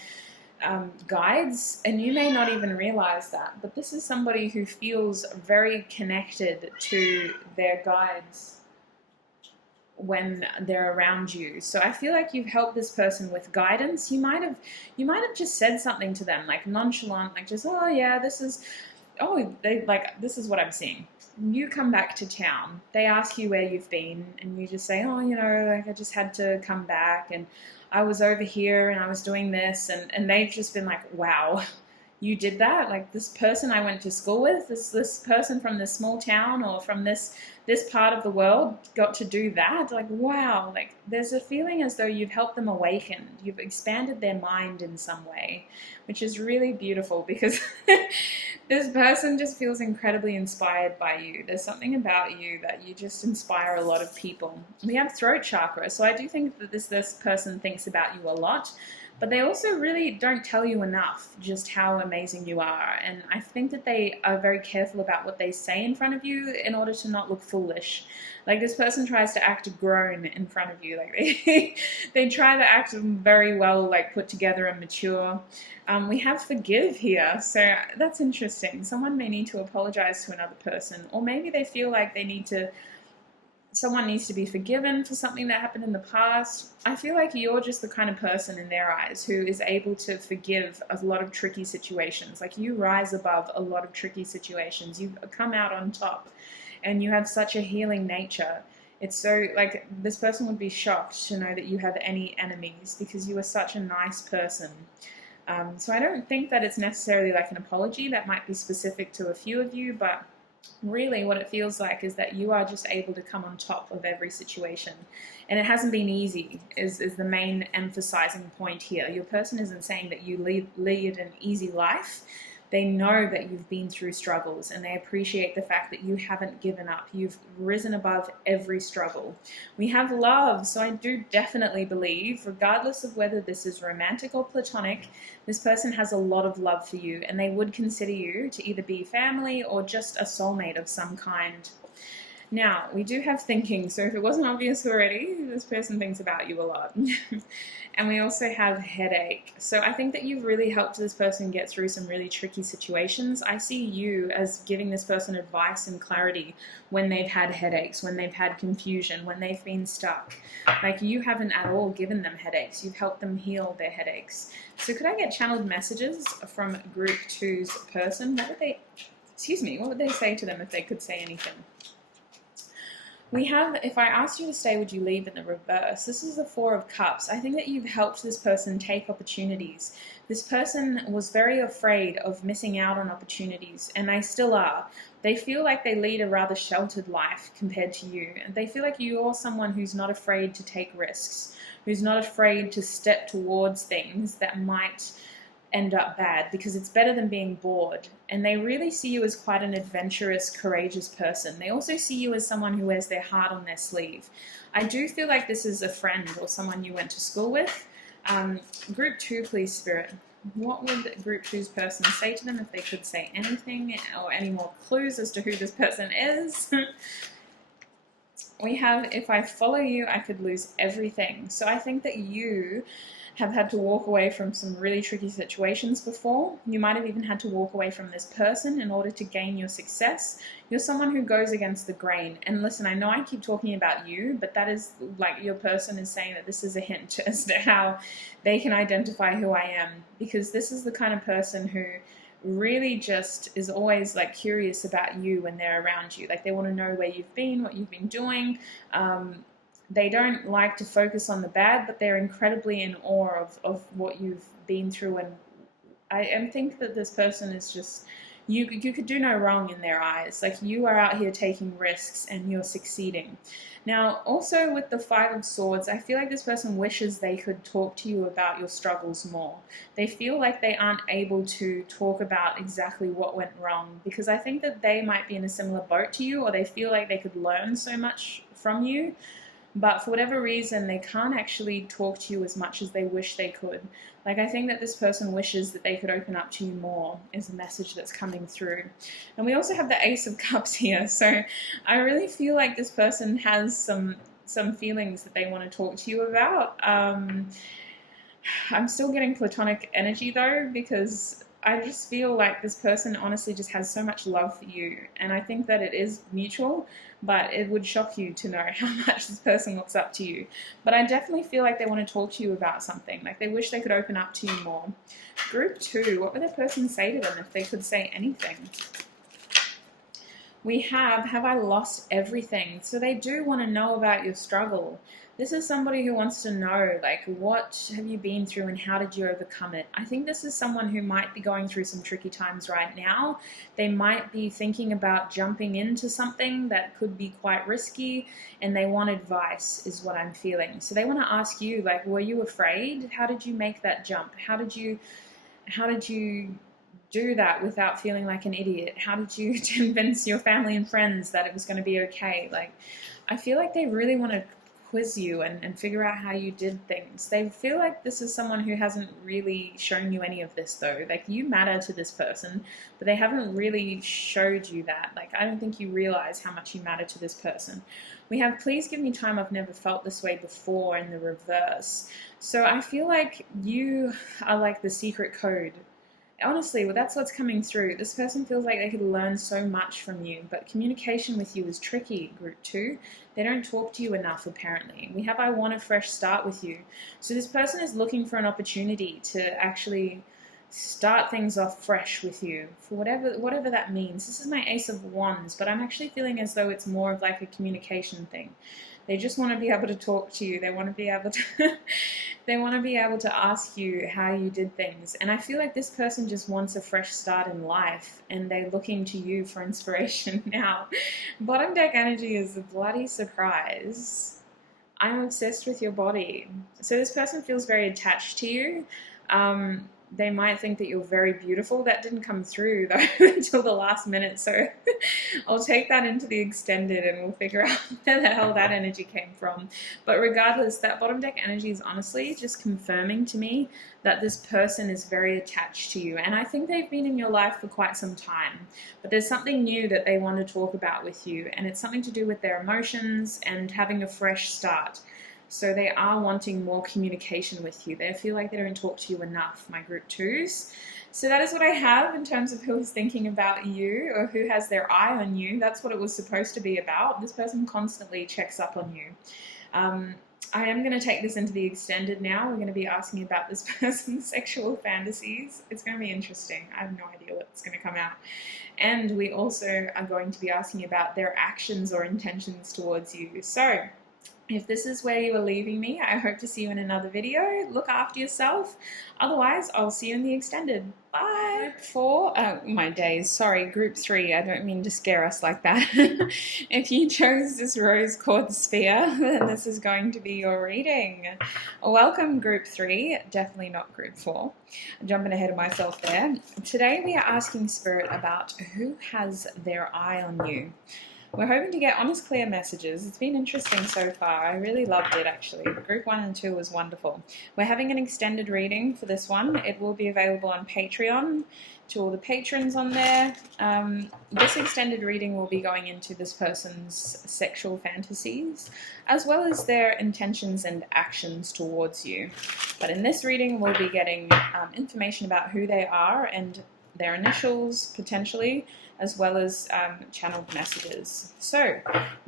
guides, and you may not even realize that, but this is somebody who feels very connected to their guides when they're around you. So I feel like you've helped this person with guidance. You might have just said something to them like nonchalant, like just, oh yeah, this is what I'm seeing. You come back to town, they ask you where you've been, and you just say, oh, like I just had to come back and I was over here and I was doing this, and they've just been like, wow, you did that? Like this person I went to school with, this person from this small town or from this part of the world got to do that? Like, wow, like there's a feeling as though you've helped them awaken. You've expanded their mind in some way, which is really beautiful because this person just feels incredibly inspired by you. There's something about you that you just inspire a lot of people. We have throat chakra, so I do think that this person thinks about you a lot. But they also really don't tell you enough just how amazing you are. And I think that they are very careful about what they say in front of you in order to not look foolish. Like this person tries to act grown in front of you. Like they try to act very well, like put together and mature. We have forgive here. So that's interesting. Someone may need to apologize to another person, or maybe they feel like someone needs to be forgiven for something that happened in the past. I feel like you're just the kind of person in their eyes who is able to forgive a lot of tricky situations. Like you rise above a lot of tricky situations. You come out on top and you have such a healing nature. It's so like this person would be shocked to know that you have any enemies because you are such a nice person. So I don't think that it's necessarily like an apology. That might be specific to a few of you, but really what it feels like is that you are just able to come on top of every situation. And it hasn't been easy is the main emphasizing point here. Your person isn't saying that you lead an easy life. They know that you've been through struggles and they appreciate the fact that you haven't given up. You've risen above every struggle. We have love, so I do definitely believe, regardless of whether this is romantic or platonic, this person has a lot of love for you and they would consider you to either be family or just a soulmate of some kind. Now, we do have thinking, so if it wasn't obvious already, this person thinks about you a lot. And we also have headache. So I think that you've really helped this person get through some really tricky situations. I see you as giving this person advice and clarity when they've had headaches, when they've had confusion, when they've been stuck. Like you haven't at all given them headaches. You've helped them heal their headaches. So could I get channeled messages from Group 2's person? What would they say to them if they could say anything? We have, if I asked you to stay, would you leave in the reverse? This is the Four of Cups. I think that you've helped this person take opportunities. This person was very afraid of missing out on opportunities, and they still are. They feel like they lead a rather sheltered life compared to you. And they feel like you're someone who's not afraid to take risks, who's not afraid to step towards things that might end up bad, because it's better than being bored. And they really see you as quite an adventurous, courageous person. They also see you as someone who wears their heart on their sleeve. I do feel like this is a friend or someone you went to school with. Group 2, please, Spirit. What would Group 2's person say to them if they could say anything or any more clues as to who this person is? We have, if I follow you, I could lose everything. So I think that you have had to walk away from some really tricky situations before. You might have even had to walk away from this person in order to gain your success. You're someone who goes against the grain. And listen, I know I keep talking about you, but that is like your person is saying that this is a hint as to how they can identify who I am. Because this is the kind of person who really just is always like curious about you when they're around you. Like they want to know where you've been, what you've been doing. They don't like to focus on the bad, but they're incredibly in awe of what you've been through. And I think that this person is just, you could do no wrong in their eyes. Like you are out here taking risks and you're succeeding. Now, also with the Five of Swords, I feel like this person wishes they could talk to you about your struggles more. They feel like they aren't able to talk about exactly what went wrong, because I think that they might be in a similar boat to you, or they feel like they could learn so much from you. but for whatever reason, they can't actually talk to you as much as they wish they could. Like, I think that this person wishes that they could open up to you more, is the message that's coming through. And we also have the Ace of Cups here, so I really feel like this person has some feelings that they want to talk to you about. I'm still getting platonic energy though, because I just feel like this person honestly just has so much love for you, and I think that it is mutual, but it would shock you to know how much this person looks up to you. But I definitely feel like they want to talk to you about something, like they wish they could open up to you more. Group 2, what would that person say to them if they could say anything? We have I lost everything? So they do want to know about your struggle. This is somebody who wants to know, like, what have you been through and how did you overcome it? I think this is someone who might be going through some tricky times right now. They might be thinking about jumping into something that could be quite risky, and they want advice, is what I'm feeling. So they want to ask you, like, were you afraid? How did you make that jump? How did you do that without feeling like an idiot? How did you convince your family and friends that it was going to be okay? Like, I feel like they really want to quiz you and figure out how you did things. They feel like this is someone who hasn't really shown you any of this though. Like, you matter to this person, but they haven't really showed you that. Like, I don't think you realize how much you matter to this person. We have please give me time, I've never felt this way before in the reverse. So I feel like you are like the secret code. Honestly, well, that's what's coming through. This person feels like they could learn so much from you, but communication with you is tricky, Group 2. They don't talk to you enough, apparently. We have I want a fresh start with you. So this person is looking for an opportunity to actually start things off fresh with you, for whatever that means. This is my Ace of Wands, but I'm actually feeling as though it's more of like a communication thing. They just want to be able to talk to you. They want to be able to they want to be able to ask you how you did things. And I feel like this person just wants a fresh start in life, and they're looking to you for inspiration now. Bottom deck energy is a bloody surprise. I'm obsessed with your body. So this person feels very attached to you. They might think that you're very beautiful. That didn't come through though until the last minute, so I'll take that into the extended and we'll figure out where the hell that energy came from. But regardless, that bottom deck energy is honestly just confirming to me that this person is very attached to you, and I think they've been in your life for quite some time, but there's something new that they want to talk about with you, and it's something to do with their emotions and having a fresh start. So they are wanting more communication with you. They feel like they don't talk to you enough, my Group 2s. So that is what I have in terms of who is thinking about you or who has their eye on you. That's what it was supposed to be about. This person constantly checks up on you. I am going to take this into the extended now. We're going to be asking about this person's sexual fantasies. It's going to be interesting. I have no idea what's going to come out. And we also are going to be asking about their actions or intentions towards you. So if this is where you are leaving me, I hope to see you in another video. Look after yourself. Otherwise, I'll see you in the extended. Bye. Group 4, oh my days, sorry, Group 3. I don't mean to scare us like that. If you chose this rose quartz sphere, then this is going to be your reading. Welcome, Group 3. Definitely not Group 4. I'm jumping ahead of myself there. Today we are asking Spirit about who has their eye on you. We're hoping to get honest, clear messages. It's been interesting so far. I really loved it, actually. Group 1 and 2 was wonderful. We're having an extended reading for this one. It will be available on Patreon to all the patrons on there. This extended reading will be going into this person's sexual fantasies, as well as their intentions and actions towards you. But in this reading, we'll be getting information about who they are and their initials, potentially, as well as channeled messages. So,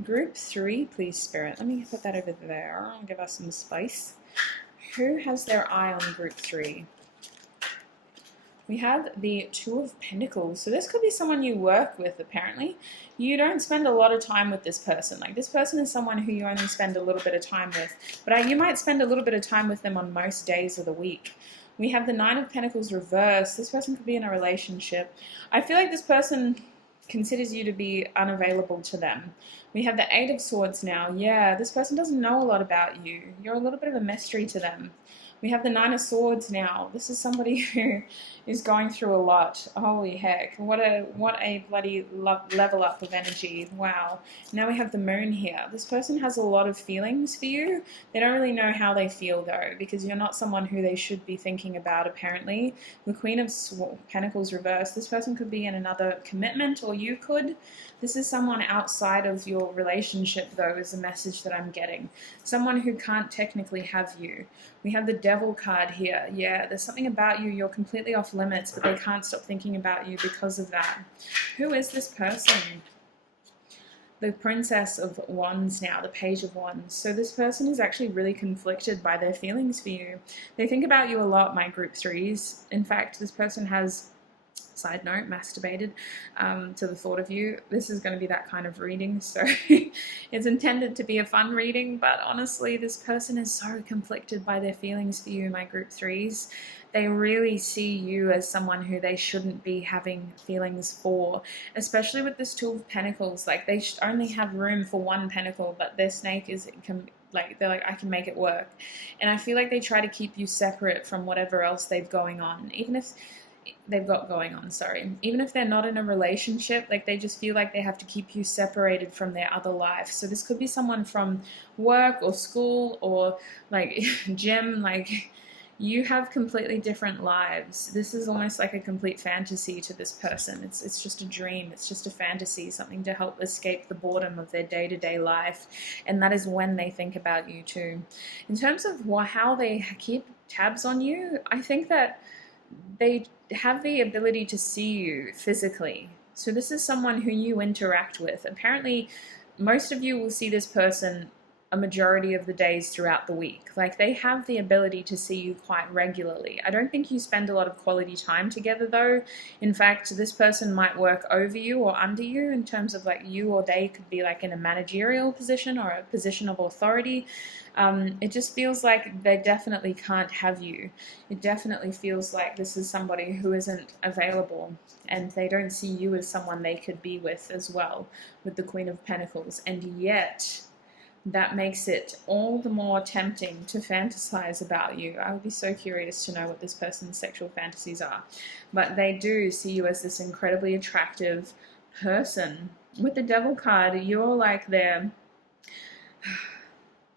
Group 3, please, Spirit. Let me put that over there. I'll give us some space. Who has their eye on Group 3? We have the Two of Pentacles. So this could be someone you work with, apparently. You don't spend a lot of time with this person. Like, this person is someone who you only spend a little bit of time with. But you might spend a little bit of time with them on most days of the week. We have the Nine of Pentacles reversed. This person could be in a relationship. I feel like this person considers you to be unavailable to them. We have the Eight of Swords now. Yeah, this person doesn't know a lot about you. You're a little bit of a mystery to them. We have the Nine of Swords now. This is somebody who is going through a lot. Holy heck. What a bloody level up of energy. Wow. Now we have the Moon here. This person has a lot of feelings for you. They don't really know how they feel though, because you're not someone who they should be thinking about apparently. The Queen of Pentacles reversed. This person could be in another commitment, or you could. This is someone outside of your relationship though, is the message that I'm getting. Someone who can't technically have you. We have the Devil card here. Yeah, there's something about you. You're completely off limits, but they can't stop thinking about you because of that. Who is this person? The Princess of Wands now, the Page of Wands. So this person is actually really conflicted by their feelings for you. They think about you a lot, my group threes. In fact, this person has, side note, masturbated to the thought of you. This is going to be that kind of reading, so it's intended to be a fun reading, but honestly, this person is so conflicted by their feelings for you, my group threes. They really see you as someone who they shouldn't be having feelings for, especially with this Two of Pentacles. Like, they should only have room for one pentacle, but their snake is like, they're like, I can make it work. And I feel like they try to keep you separate from whatever else they've going on, even if they've got going on, sorry. Even if they're not in a relationship, like, they just feel like they have to keep you separated from their other life. So this could be someone from work or school or like gym. Like, you have completely different lives. This is almost like a complete fantasy to this person. It's just a dream. It's just a fantasy, something to help escape the boredom of their day-to-day life. And that is when they think about you too. In terms of how they keep tabs on you, I think that they have the ability to see you physically. So this is someone who you interact with. Apparently, most of you will see this person a majority of the days throughout the week. Like, they have the ability to see you quite regularly. I don't think you spend a lot of quality time together though. In fact, this person might work over you or under you, in terms of like, you or they could be like in a managerial position or a position of authority. It just feels like they definitely can't have you. It definitely feels like this is somebody who isn't available, and they don't see you as someone they could be with as well, with the Queen of Pentacles. And yet, that makes it all the more tempting to fantasize about you. I would be so curious to know what this person's sexual fantasies are. But they do see you as this incredibly attractive person. With the Devil card, you're like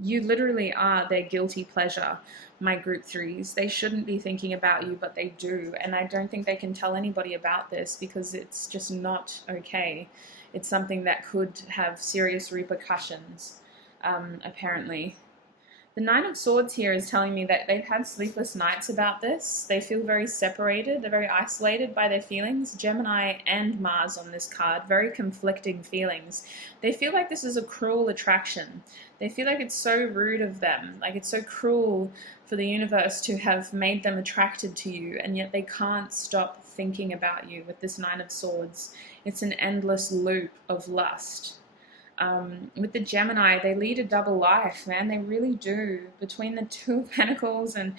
you literally are their guilty pleasure, my group threes. They shouldn't be thinking about you, but they do. And I don't think they can tell anybody about this, because it's just not okay. It's something that could have serious repercussions. Apparently. The Nine of Swords here is telling me that they've had sleepless nights about this. They feel very separated. They're very isolated by their feelings. Gemini and Mars on this card. Very conflicting feelings. They feel like this is a cruel attraction. They feel like it's so rude of them. Like, it's so cruel for the universe to have made them attracted to you, and yet they can't stop thinking about you with this Nine of Swords. It's an endless loop of lust. With the Gemini, they lead a double life, man. They really do. Between the Two of Pentacles, and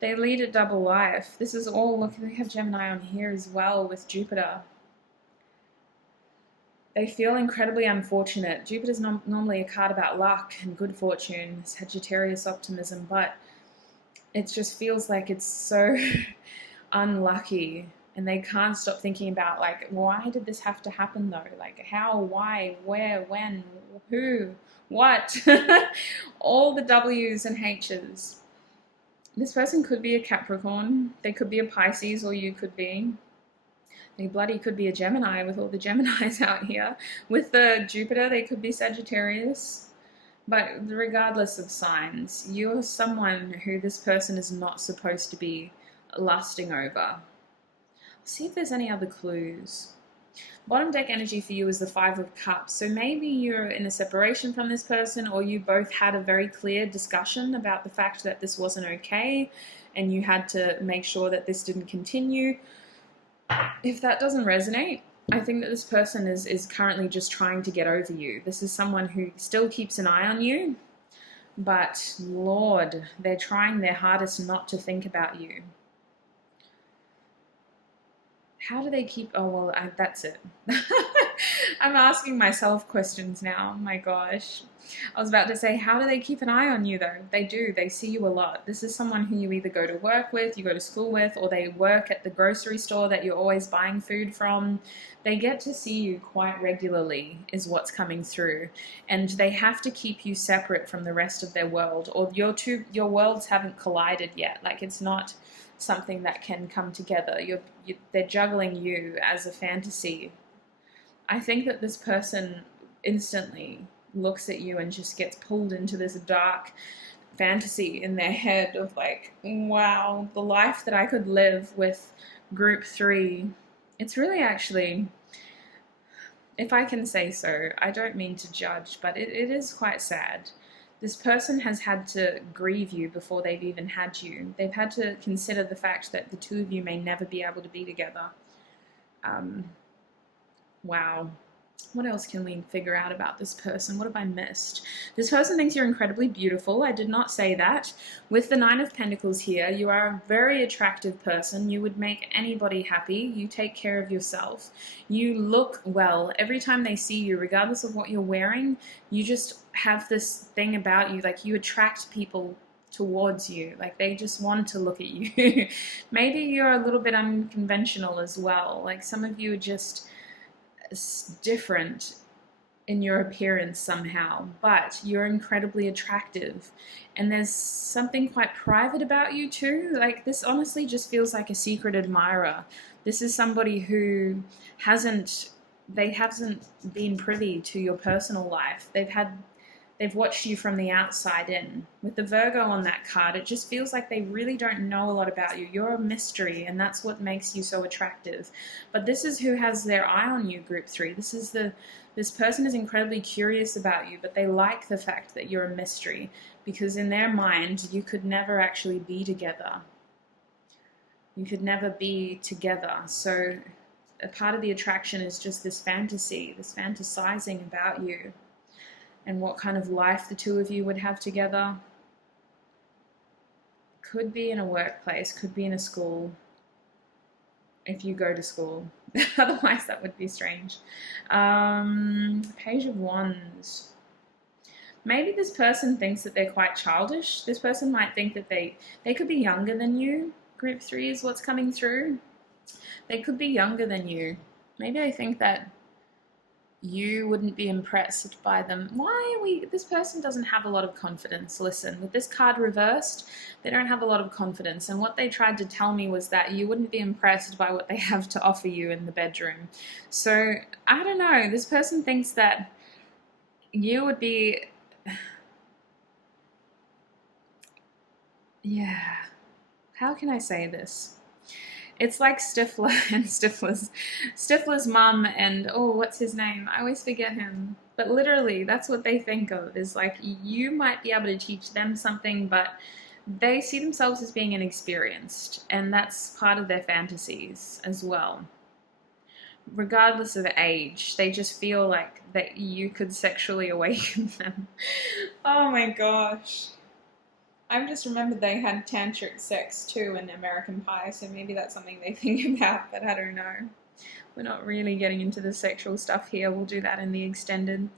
they lead a double life. This is all, look, we have Gemini on here as well with Jupiter. They feel incredibly unfortunate. Jupiter's normally a card about luck and good fortune, Sagittarius optimism, but it just feels like it's so unlucky. And they can't stop thinking about, like, why did this have to happen though? Like, how, why, where, when, who, what? All the W's and H's. This person could be a Capricorn. They could be a Pisces, or you could be. They bloody could be a Gemini, with all the Geminis out here. With the Jupiter, they could be Sagittarius. But regardless of signs, you're someone who this person is not supposed to be lusting over. See if there's any other clues. Bottom deck energy for you is the Five of Cups. So maybe you're in a separation from this person, or you both had a very clear discussion about the fact that this wasn't okay, and you had to make sure that this didn't continue. If that doesn't resonate, I think that this person is currently just trying to get over you. This is someone who still keeps an eye on you, but Lord, they're trying their hardest not to think about you. How do they keep... Oh, well, that's it. I'm asking myself questions now. My gosh. I was about to say, how do they keep an eye on you though? They do. They see you a lot. This is someone who you either go to work with, you go to school with, or they work at the grocery store that you're always buying food from. They get to see you quite regularly is what's coming through. And they have to keep you separate from the rest of their world, or your worlds haven't collided yet. Like, it's not something that can come together. They're juggling you as a fantasy. I think that this person instantly looks at you and just gets pulled into this dark fantasy in their head of like, wow, the life that I could live with group 3. It's really actually, if I can say so, I don't mean to judge, but it is quite sad. This person has had to grieve you before they've even had you. They've had to consider the fact that the two of you may never be able to be together. Wow. What else can we figure out about this person? What have I missed? This person thinks you're incredibly beautiful. I did not say that. With the 9 of Pentacles here, you are a very attractive person. You would make anybody happy. You take care of yourself. You look well. Every time they see you, regardless of what you're wearing, you just have this thing about you. Like, you attract people towards you. Like, they just want to look at you. Maybe you're a little bit unconventional as well. Like, some of you are just different in your appearance somehow, but you're incredibly attractive, and there's something quite private about you too. Like, this honestly just feels like a secret admirer. This is somebody who hasn't been privy to your personal life. They've watched you from the outside in. With the Virgo on that card, it just feels like they really don't know a lot about you. You're a mystery, and that's what makes you so attractive. But this is who has their eye on you, group 3. This person is incredibly curious about you, but they like the fact that you're a mystery, because in their mind, you could never actually be together. You could never be together. So a part of the attraction is just this fantasy, this fantasizing about you, and what kind of life the two of you would have together. Could be in a workplace, could be in a school, if you go to school. Otherwise, that would be strange. Page of Wands. Maybe this person thinks that they're quite childish. This person might think that they could be younger than you. Group 3 is what's coming through. They could be younger than you. Maybe they think that you wouldn't be impressed by them. This person doesn't have a lot of confidence. Listen, with this card reversed, they don't have a lot of confidence. And what they tried to tell me was that you wouldn't be impressed by what they have to offer you in the bedroom. So, I don't know. This person thinks that you would be... Yeah. How can I say this? It's like Stifler and Stifler's mum and, what's his name? I always forget him. But literally, that's what they think of, is like, you might be able to teach them something, but they see themselves as being inexperienced, and that's part of their fantasies as well. Regardless of age, they just feel like that you could sexually awaken them. Oh my gosh. I've just remembered they had tantric sex too in American Pie, so maybe that's something they think about, but I don't know. We're not really getting into the sexual stuff here. We'll do that in the extended.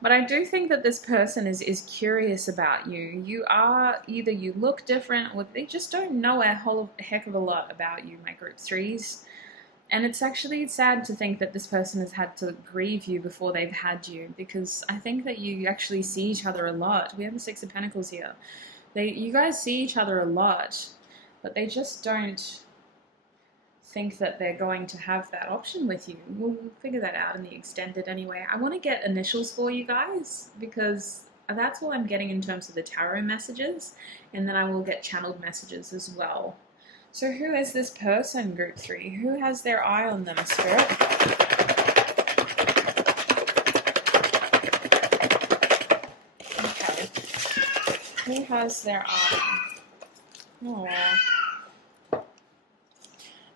But I do think that this person is curious about you. Either you look different, or they just don't know a whole heck of a lot about you, my group 3s. And it's actually sad to think that this person has had to grieve you before they've had you, because I think that you actually see each other a lot. We have the 6 of Pentacles here. You guys see each other a lot, but they just don't think that they're going to have that option with you. We'll figure that out in the extended anyway. I want to get initials for you guys, because that's all I'm getting in terms of the tarot messages, and then I will get channeled messages as well. So who is this person, group 3? Who has their eye on them, Spirit? Who has their eye? Oh.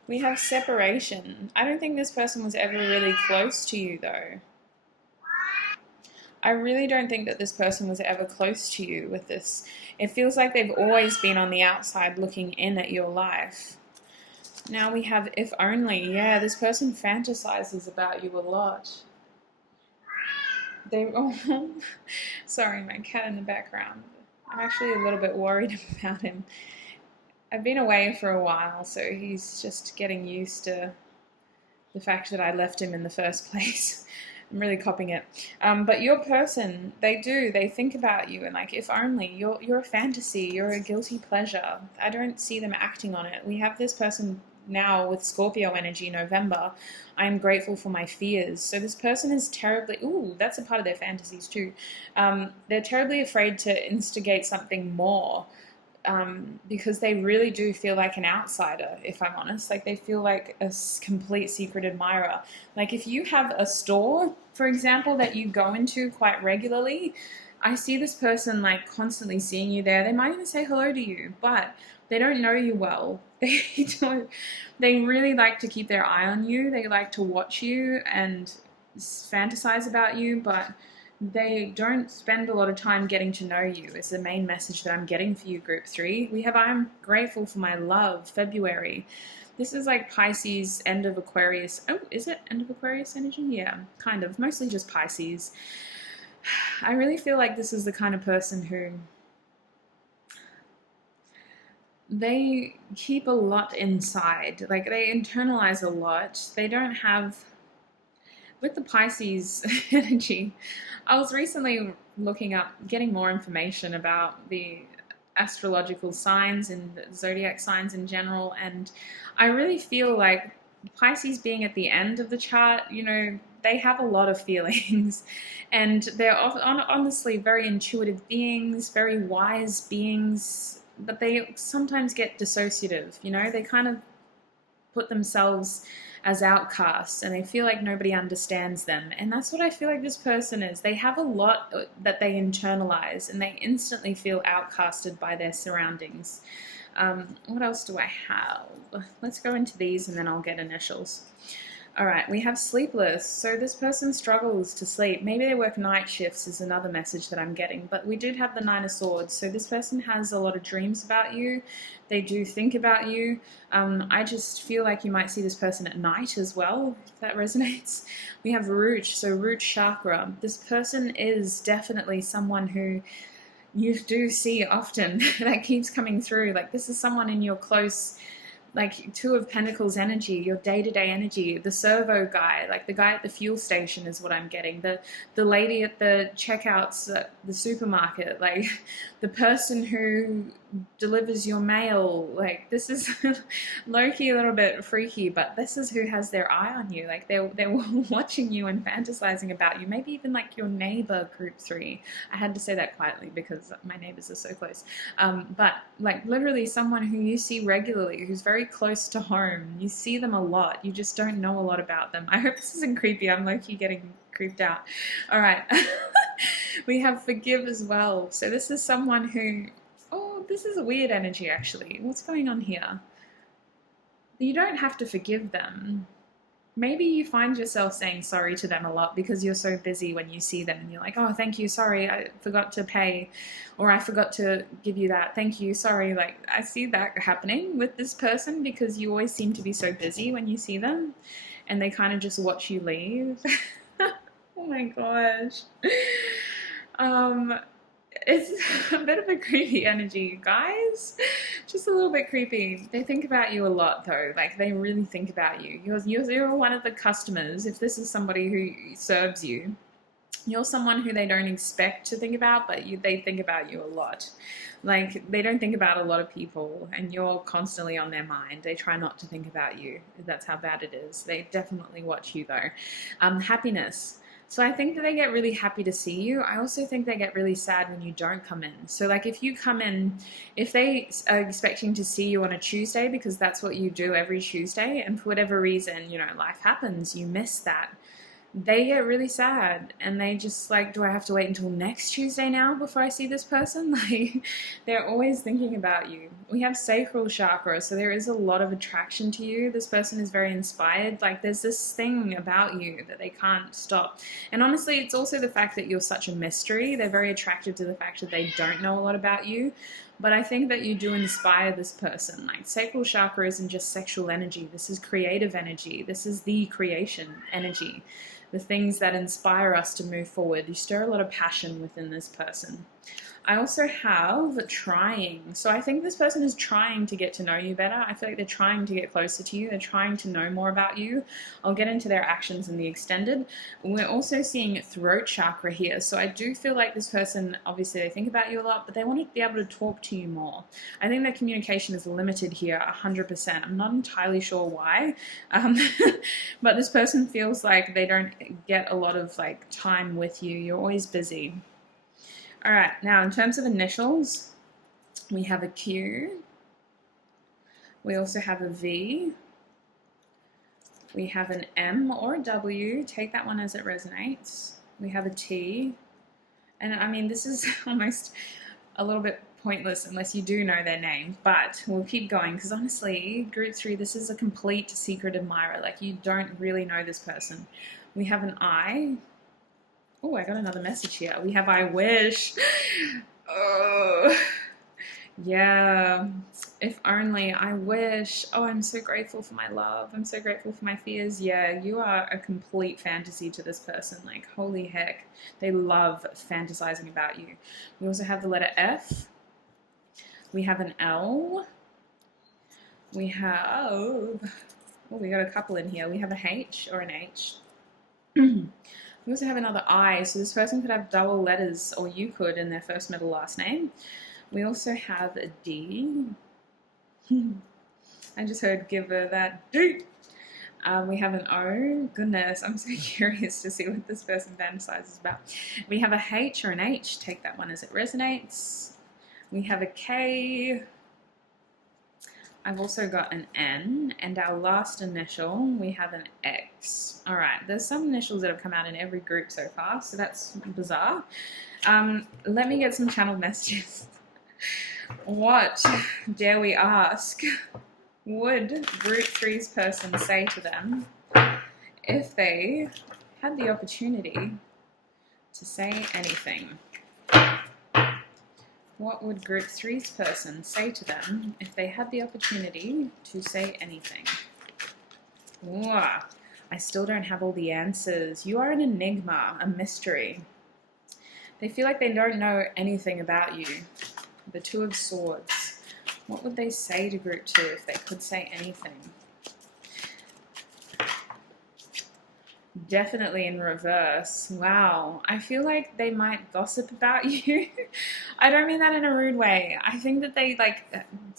We have separation. I don't think this person was ever really close to you, though. I really don't think that this person was ever close to you with this. It feels like they've always been on the outside looking in at your life. Now we have if only. Yeah, this person fantasizes about you a lot. they, oh, sorry, my cat in the background. I'm actually a little bit worried about him. I've been away for a while, so he's just getting used to the fact that I left him in the first place. I'm really copying it. But your person, they think about you, and like, if only, you're a fantasy, you're a guilty pleasure. I don't see them acting on it. We have this person now with Scorpio energy, November. I'm grateful for my fears. So this person is terribly, ooh, that's a part of their fantasies too. They're terribly afraid to instigate something more. Because they really do feel like an outsider, if I'm honest. Like, they feel like a complete secret admirer. Like, if you have a store, for example, that you go into quite regularly, I see this person like constantly seeing you there. They might even say hello to you, but they don't know you well. They really like to keep their eye on you. They like to watch you and fantasize about you, but they don't spend a lot of time getting to know you, is the main message that I'm getting for you, Group 3. We have I'm grateful for my love, February. This is like Pisces, end of Aquarius. Oh, is it end of Aquarius energy? Yeah, kind of. Mostly just Pisces. I really feel like this is the kind of person who they keep a lot inside. Like, they internalize a lot. They don't have... With the Pisces energy, I was recently looking up, getting more information about the astrological signs and the zodiac signs in general, and I really feel like Pisces being at the end of the chart, you know, they have a lot of feelings, and they're honestly very intuitive beings, very wise beings, but they sometimes get dissociative, you know, they kind of put themselves as outcasts, and they feel like nobody understands them. And that's what I feel like this person is. They have a lot that they internalize, and they instantly feel outcasted by their surroundings. What else do I have? Let's go into these, and then I'll get initials. All right, we have sleepless. So this person struggles to sleep. Maybe they work night shifts is another message that I'm getting. But we did have the Nine of Swords. So this person has a lot of dreams about you. They do think about you. I just feel like you might see this person at night as well, if that resonates. We have root. So root chakra. This person is definitely someone who you do see often. That keeps coming through. Like, this is someone in your close... like Two of Pentacles energy, your day-to-day energy, the servo guy, like the guy at the fuel station is what I'm getting, the lady at the checkouts at the supermarket, like the person who delivers your mail. Like, this is low-key a little bit freaky, but this is who has their eye on you. Like, they're watching you and fantasizing about you. Maybe even like your neighbor, Group 3. I had to say that quietly because my neighbors are so close. But like literally someone who you see regularly, who's very close to home. You see them a lot. You just don't know a lot about them. I hope this isn't creepy. I'm low-key getting creeped out. All right. We have forgive as well. So this is someone who... Oh, this is a weird energy, actually. What's going on here? You don't have to forgive them. Maybe you find yourself saying sorry to them a lot because you're so busy when you see them and you're like, oh, thank you, sorry, I forgot to pay, or I forgot to give you that, thank you, sorry. Like, I see that happening with this person because you always seem to be so busy when you see them and they kind of just watch you leave. Oh my gosh. It's a bit of a creepy energy, guys. Just a little bit creepy. They think about you a lot, though. Like, they really think about you. You're one of the customers. If this is somebody who serves you, you're someone who they don't expect to think about, but they think about you a lot. Like, they don't think about a lot of people, and you're constantly on their mind. They try not to think about you. That's how bad it is. They definitely watch you, though. Happiness. So I think that they get really happy to see you. I also think they get really sad when you don't come in. So like, if you come in, if they are expecting to see you on a Tuesday because that's what you do every Tuesday, and for whatever reason, you know, life happens, you miss that, they get really sad and they just like, do I have to wait until next Tuesday now before I see this person? Like, they're always thinking about you. We have sacral chakra, so there is a lot of attraction to you. This person is very inspired. Like, there's this thing about you that they can't stop. And honestly, it's also the fact that you're such a mystery. They're very attracted to the fact that they don't know a lot about you. But I think that you do inspire this person. Like, sacral chakra isn't just sexual energy. This is creative energy. This is the creation energy. the things that inspire us to move forward. You stir a lot of passion within this person. I also have trying. So I think this person is trying to get to know you better. I feel like they're trying to get closer to you. They're trying to know more about you. I'll get into their actions in the extended. We're also seeing throat chakra here. So I do feel like this person, obviously they think about you a lot, but they want to be able to talk to you more. I think their communication is limited here 100%. I'm not entirely sure why. But this person feels like they don't get a lot of like time with you. You're always busy. All right, now in terms of initials, we have a Q. We also have a V. We have an M or a W. Take that one as it resonates. We have a T. And I mean, this is almost a little bit pointless unless you do know their name, but we'll keep going because honestly, group 3, this is a complete secret admirer. Like, you don't really know this person. We have an I. Oh, I got another message here. We have I wish. Oh, yeah. If only. I wish. Oh, I'm so grateful for my love. I'm so grateful for my fears. Yeah, you are a complete fantasy to this person. Like, holy heck. They love fantasizing about you. We also have the letter F. We have an L. We have... Oh, we got a couple in here. We have a H or an H. We also have another I, so this person could have double letters, or you could, in their first, middle, last name. We also have a D. I just heard give her that D. We have an O. Goodness, I'm so curious to see what this person fantasizes about. We have a H or an H. Take that one as it resonates. We have a K. I've also got an N, and our last initial, we have an X. All right, there's some initials that have come out in every group so far, so that's bizarre. Let me get some channeled messages. What, dare we ask, would group 3's person say to them if they had the opportunity to say anything? What would group 3's person say to them if they had the opportunity to say anything? Ooh, I still don't have all the answers. You are an enigma, a mystery. They feel like they don't know anything about you. The Two of Swords. What would they say to group 2 if they could say anything? Definitely in reverse. Wow. I feel like they might gossip about you. I don't mean that in a rude way. I think that they like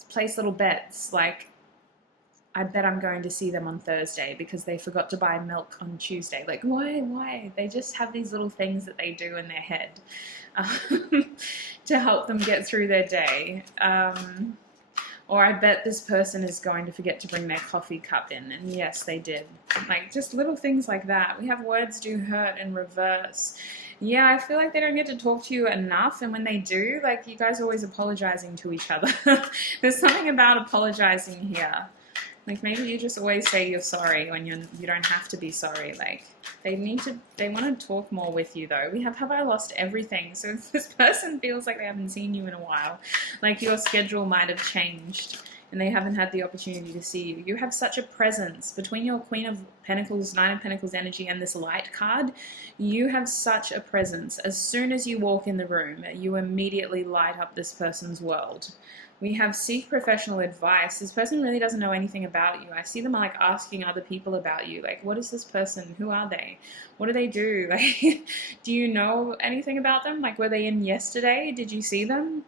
place little bets. Like, I bet I'm going to see them on Thursday because they forgot to buy milk on Tuesday. Like, why? They just have these little things that they do in their head to help them get through their day. Or I bet this person is going to forget to bring their coffee cup in. And yes, they did. Like, just little things like that. We have words do hurt in reverse. Yeah, I feel like they don't get to talk to you enough. And when they do, like, you guys are always apologizing to each other. There's something about apologizing here. Like, maybe you just always say you're sorry when you don't have to be sorry. Like, they want to talk more with you, though. We have I lost everything? So if this person feels like they haven't seen you in a while, like your schedule might have changed and they haven't had the opportunity to see you. You have such a presence between your Queen of Pentacles, Nine of Pentacles energy and this light card. You have such a presence. As soon as you walk in the room, you immediately light up this person's world. We have seek professional advice. This person really doesn't know anything about you. I see them like asking other people about you. Like, what is this person? Who are they? What do they do? Like, do you know anything about them? Like, were they in yesterday? Did you see them?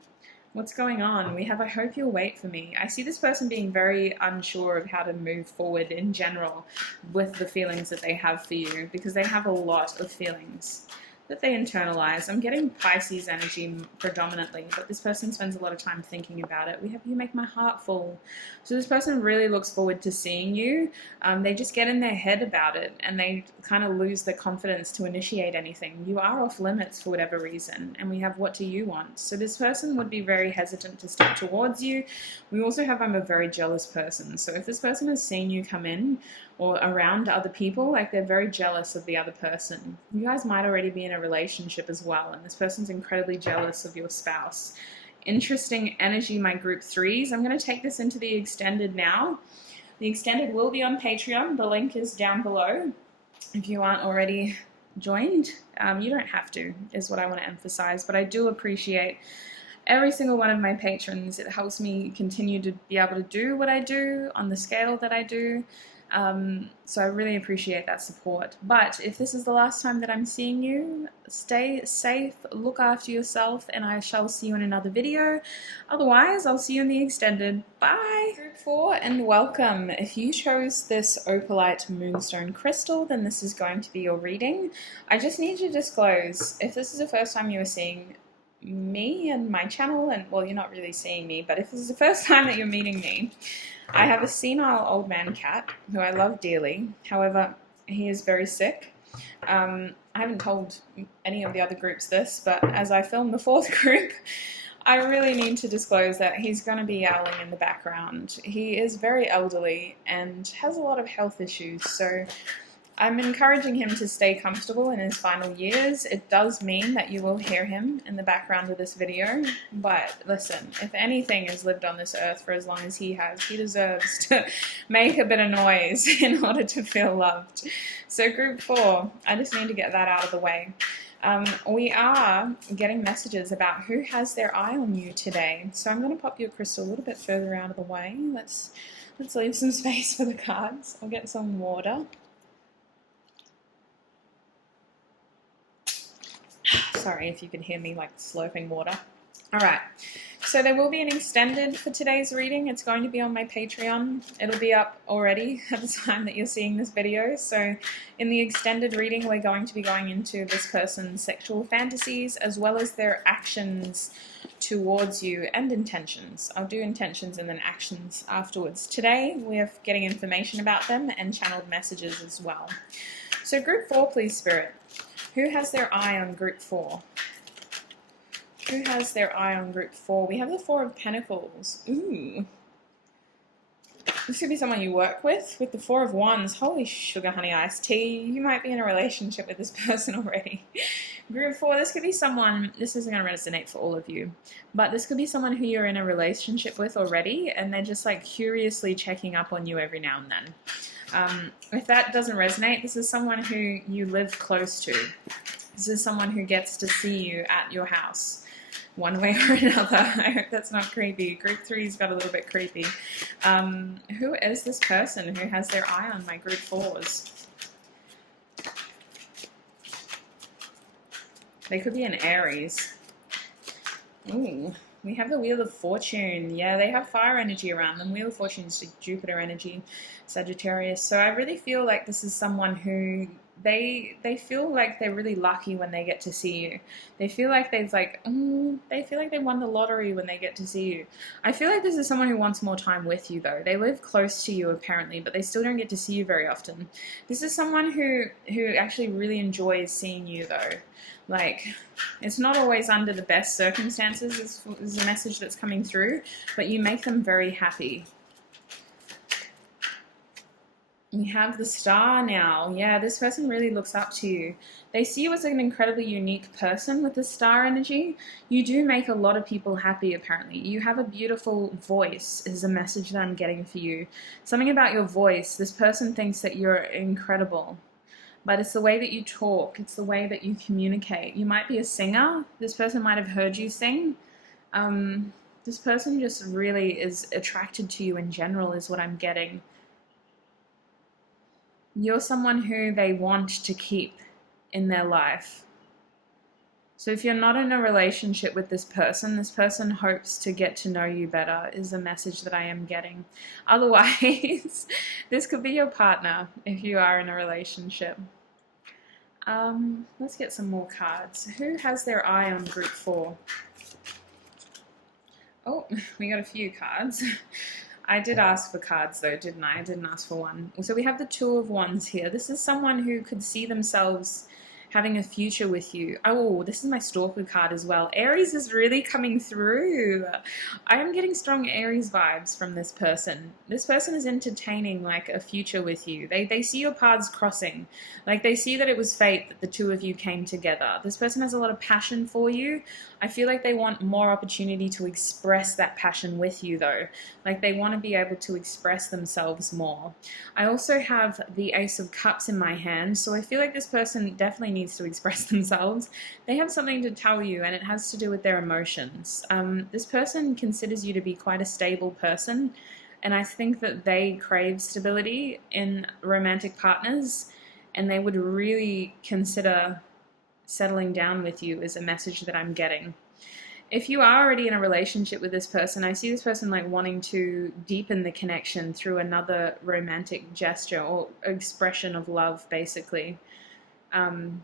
What's going on? We have, I hope you'll wait for me. I see this person being very unsure of how to move forward in general with the feelings that they have for you, because they have a lot of feelings that they internalize. I'm getting Pisces energy predominantly, but this person spends a lot of time thinking about it. We have you make my heart full. So this person really looks forward to seeing you. They just get in their head about it and they kind of lose their confidence to initiate anything. You are off limits for whatever reason. And we have what do you want? So this person would be very hesitant to step towards you. We also have I'm a very jealous person. So if this person has seen you come in or around other people, like they're very jealous of the other person. You guys might already be in a relationship as well, and this person's incredibly jealous of your spouse. Interesting energy, my group 3s. I'm going to take this into the extended now. The extended will be on Patreon. The link is down below. If you aren't already joined, you don't have to, is what I want to emphasize, but I do appreciate every single one of my patrons. It helps me continue to be able to do what I do on the scale that I do. So I really appreciate that support. But if this is the last time that I'm seeing you, stay safe, look after yourself, and I shall see you in another video. Otherwise, I'll see you in the extended. Bye! Group 4, and welcome. If you chose this opalite moonstone crystal, then this is going to be your reading. I just need to disclose, if this is the first time you are seeing me and my channel, and well, you're not really seeing me, but if this is the first time that you're meeting me, I have a senile old man cat who I love dearly. However, he is very sick. I haven't told any of the other groups this, but as I film the 4th group, I really need to disclose that he's going to be yowling in the background. He is very elderly and has a lot of health issues, so I'm encouraging him to stay comfortable in his final years. It does mean that you will hear him in the background of this video, but listen, if anything has lived on this earth for as long as he has, he deserves to make a bit of noise in order to feel loved. So group 4, I just need to get that out of the way. We are getting messages about who has their eye on you today. So I'm going to pop your crystal a little bit further out of the way. Let's leave some space for the cards. I'll get some water. Sorry if you can hear me like slurping water. Alright, so there will be an extended for today's reading. It's going to be on my Patreon. It'll be up already at the time that you're seeing this video. So in the extended reading, we're going to be going into this person's sexual fantasies as well as their actions towards you and intentions. I'll do intentions and then actions afterwards. Today, we're getting information about them and channeled messages as well. So group 4, please, Spirit. Who has their eye on group 4? Who has their eye on group 4? We have the 4 of Pentacles. Ooh. This could be someone you work with the 4 of Wands. Holy sugar, honey, iced tea. You might be in a relationship with this person already. Group 4, this could be someone, this isn't going to resonate for all of you, but this could be someone who you're in a relationship with already, and they're just like curiously checking up on you every now and then. If that doesn't resonate, this is someone who you live close to. This is someone who gets to see you at your house, one way or another. I hope that's not creepy. Group 3's got a little bit creepy. Who is this person who has their eye on my group 4s? They could be an Aries. Ooh. We have the Wheel of Fortune. Yeah, they have fire energy around them. Wheel of Fortune is Jupiter energy, Sagittarius. So I really feel like this is someone who they feel like they're really lucky when they get to see you. They feel like they feel like they won the lottery when they get to see you. I feel like this is someone who wants more time with you though. They live close to you apparently, but they still don't get to see you very often. This is someone who actually really enjoys seeing you though. Like, it's not always under the best circumstances is a message that's coming through, but you make them very happy. We have the Star now. Yeah, this person really looks up to you. They see you as an incredibly unique person with the Star energy. You do make a lot of people happy, apparently. You have a beautiful voice is a message that I'm getting for you. Something about your voice. This person thinks that you're incredible. But it's the way that you talk. It's the way that you communicate. You might be a singer. This person might have heard you sing. This person just really is attracted to you in general is what I'm getting. You're someone who they want to keep in their life. So if you're not in a relationship with this person hopes to get to know you better is the message that I am getting. Otherwise, this could be your partner if you are in a relationship. Let's get some more cards. Who has their eye on group 4? Oh, we got a few cards. I did ask for cards though, didn't I? I didn't ask for one. So we have the 2 of Wands here. This is someone who could see themselves having a future with you. Oh, this is my Stalker card as well. Aries is really coming through. I am getting strong Aries vibes from this person. This person is entertaining like a future with you. They see your paths crossing. Like they see that it was fate that the two of you came together. This person has a lot of passion for you. I feel like they want more opportunity to express that passion with you though. Like they want to be able to express themselves more. I also have the Ace of Cups in my hand, so I feel like this person definitely needs to express themselves. They have something to tell you, and it has to do with their emotions. This person considers you to be quite a stable person, and I think that they crave stability in romantic partners, and they would really consider settling down with you is a message that I'm getting. If you are already in a relationship with this person, I see this person like wanting to deepen the connection through another romantic gesture or expression of love, basically.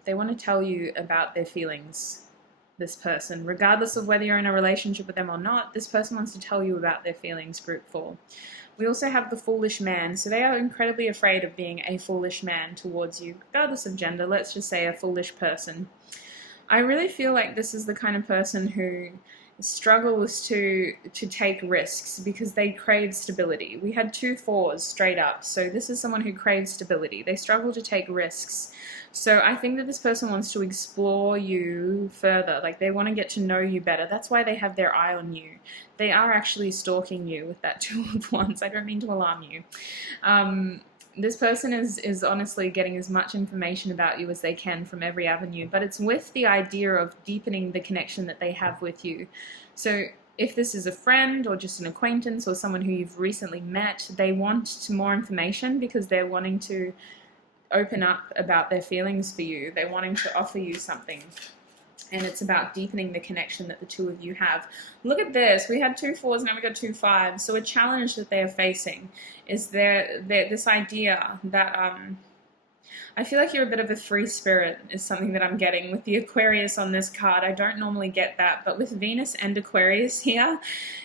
They want to tell you about their feelings, this person. Regardless of whether you're in a relationship with them or not, this person wants to tell you about their feelings, group 4. We also have the foolish man, so they are incredibly afraid of being a foolish man towards you, regardless of gender. Let's just say a foolish person. I really feel like this is the kind of person who struggles to take risks because they crave stability. We had 2 4s straight up, so this is someone who craves stability. They struggle to take risks. So I think that this person wants to explore you further. Like they want to get to know you better. That's why they have their eye on you. They are actually stalking you with that 2 of Wands. I don't mean to alarm you. This person is honestly getting as much information about you as they can from every avenue, but it's with the idea of deepening the connection that they have with you. So if this is a friend or just an acquaintance or someone who you've recently met, they want more information because they're wanting to open up about their feelings for you. They're wanting to offer you something. And it's about deepening the connection that the 2 of you have. Look at this. We had 2 4s, now we got 2 5s. So a challenge that they are facing is this idea that I feel like you're a bit of a free spirit is something that I'm getting with the Aquarius on this card. I don't normally get that, but with Venus and Aquarius here,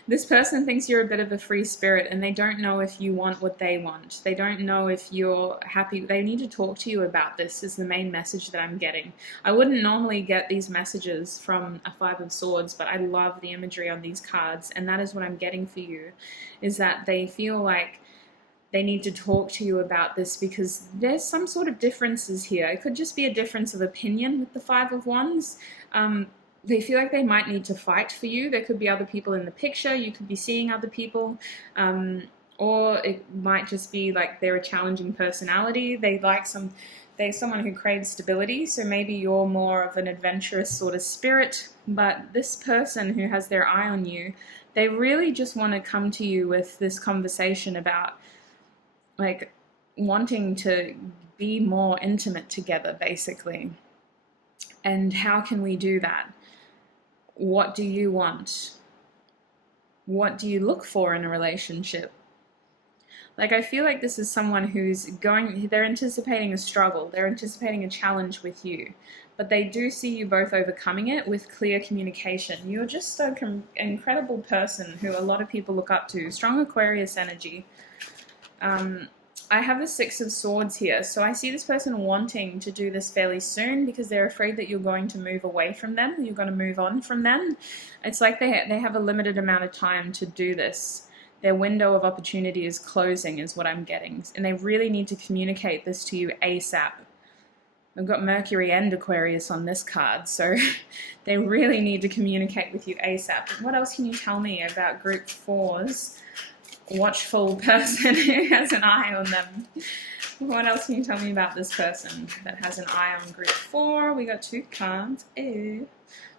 this person thinks you're a bit of a free spirit and they don't know if you want what they want. They don't know if you're happy. They need to talk to you about this is the main message that I'm getting. I wouldn't normally get these messages from a 5 of Swords, but I love the imagery on these cards, and that is what I'm getting for you, is that they feel like they need to talk to you about this because there's some sort of differences here. It could just be a difference of opinion with the 5 of Wands. They feel like they might need to fight for you. There could be other people in the picture. You could be seeing other people. Or it might just be like they're a challenging personality. They're someone who craves stability. So maybe you're more of an adventurous sort of spirit. But this person who has their eye on you, they really just want to come to you with this conversation about like wanting to be more intimate together, basically. And how can we do that? What do you want? What do you look for in a relationship? Like, I feel like this is someone they're anticipating a struggle, they're anticipating a challenge with you, but they do see you both overcoming it with clear communication. You're just an incredible person who a lot of people look up to. Strong Aquarius energy. I have the 6 of Swords here, so I see this person wanting to do this fairly soon because they're afraid that you're going to move away from them, you're going to move on from them. It's like they have a limited amount of time to do this. Their window of opportunity is closing is what I'm getting, and they really need to communicate this to you ASAP. I've got Mercury and Aquarius on this card, so they really need to communicate with you ASAP. What else can you tell me about Group 4's watchful person who has an eye on them? What else can you tell me about this person that has an eye on Group 4? We got 2 cards.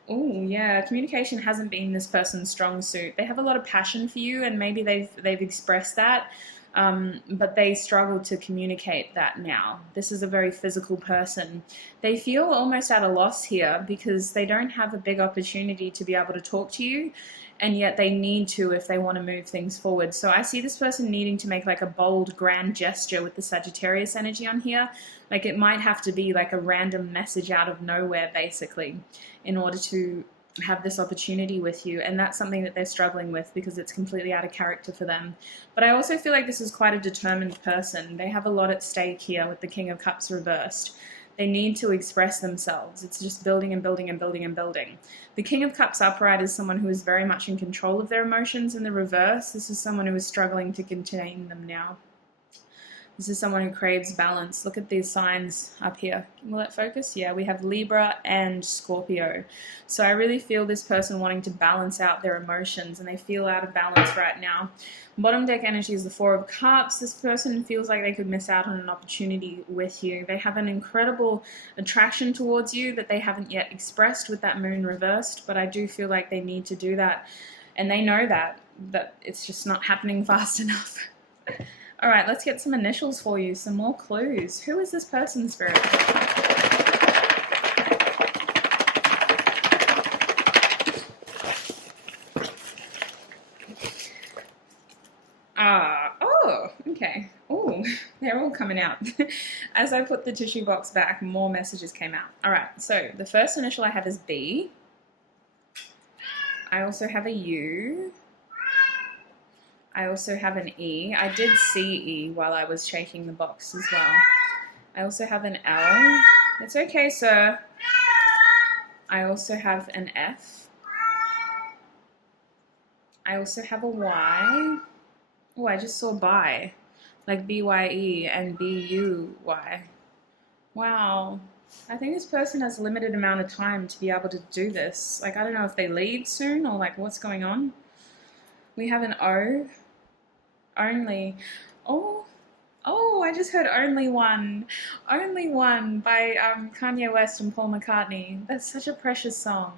Oh yeah, communication hasn't been this person's strong suit. They have a lot of passion for you, and maybe they've expressed that, but they struggle to communicate that now. This is a very physical person. They feel almost at a loss here because they don't have a big opportunity to be able to talk to you, and yet they need to if they want to move things forward. So I see this person needing to make like a bold, grand gesture with the Sagittarius energy on here. Like it might have to be like a random message out of nowhere, basically, in order to have this opportunity with you. And that's something that they're struggling with because it's completely out of character for them. But I also feel like this is quite a determined person. They have a lot at stake here with the King of Cups reversed. They need to express themselves. It's just building and building and building and building. The King of Cups upright is someone who is very much in control of their emotions. In the reverse, this is someone who is struggling to contain them now. This is someone who craves balance. Look at these signs up here. Will that focus? Yeah, we have Libra and Scorpio. So I really feel this person wanting to balance out their emotions, and they feel out of balance right now. Bottom deck energy is the Four of Cups. This person feels like they could miss out on an opportunity with you. They have an incredible attraction towards you that they haven't yet expressed with that moon reversed, but I do feel like they need to do that. And they know that it's just not happening fast enough. All right, let's get some initials for you, some more clues. Who is this person, Spirit? Oh, okay. Oh, they're all coming out. As I put the tissue box back, more messages came out. All right, so the first initial I have is B. I also have a U. I also have an E. I did see E while I was shaking the box as well. I also have an L. It's okay, sir. I also have an F. I also have a Y. Oh, I just saw bi. Like B-Y-E and B-U-Y. Wow. I think this person has a limited amount of time to be able to do this. Like, I don't know if they leave soon or like what's going on. We have an O. Only. Oh, I just heard Only One. Only One by Kanye West and Paul McCartney. That's such a precious song.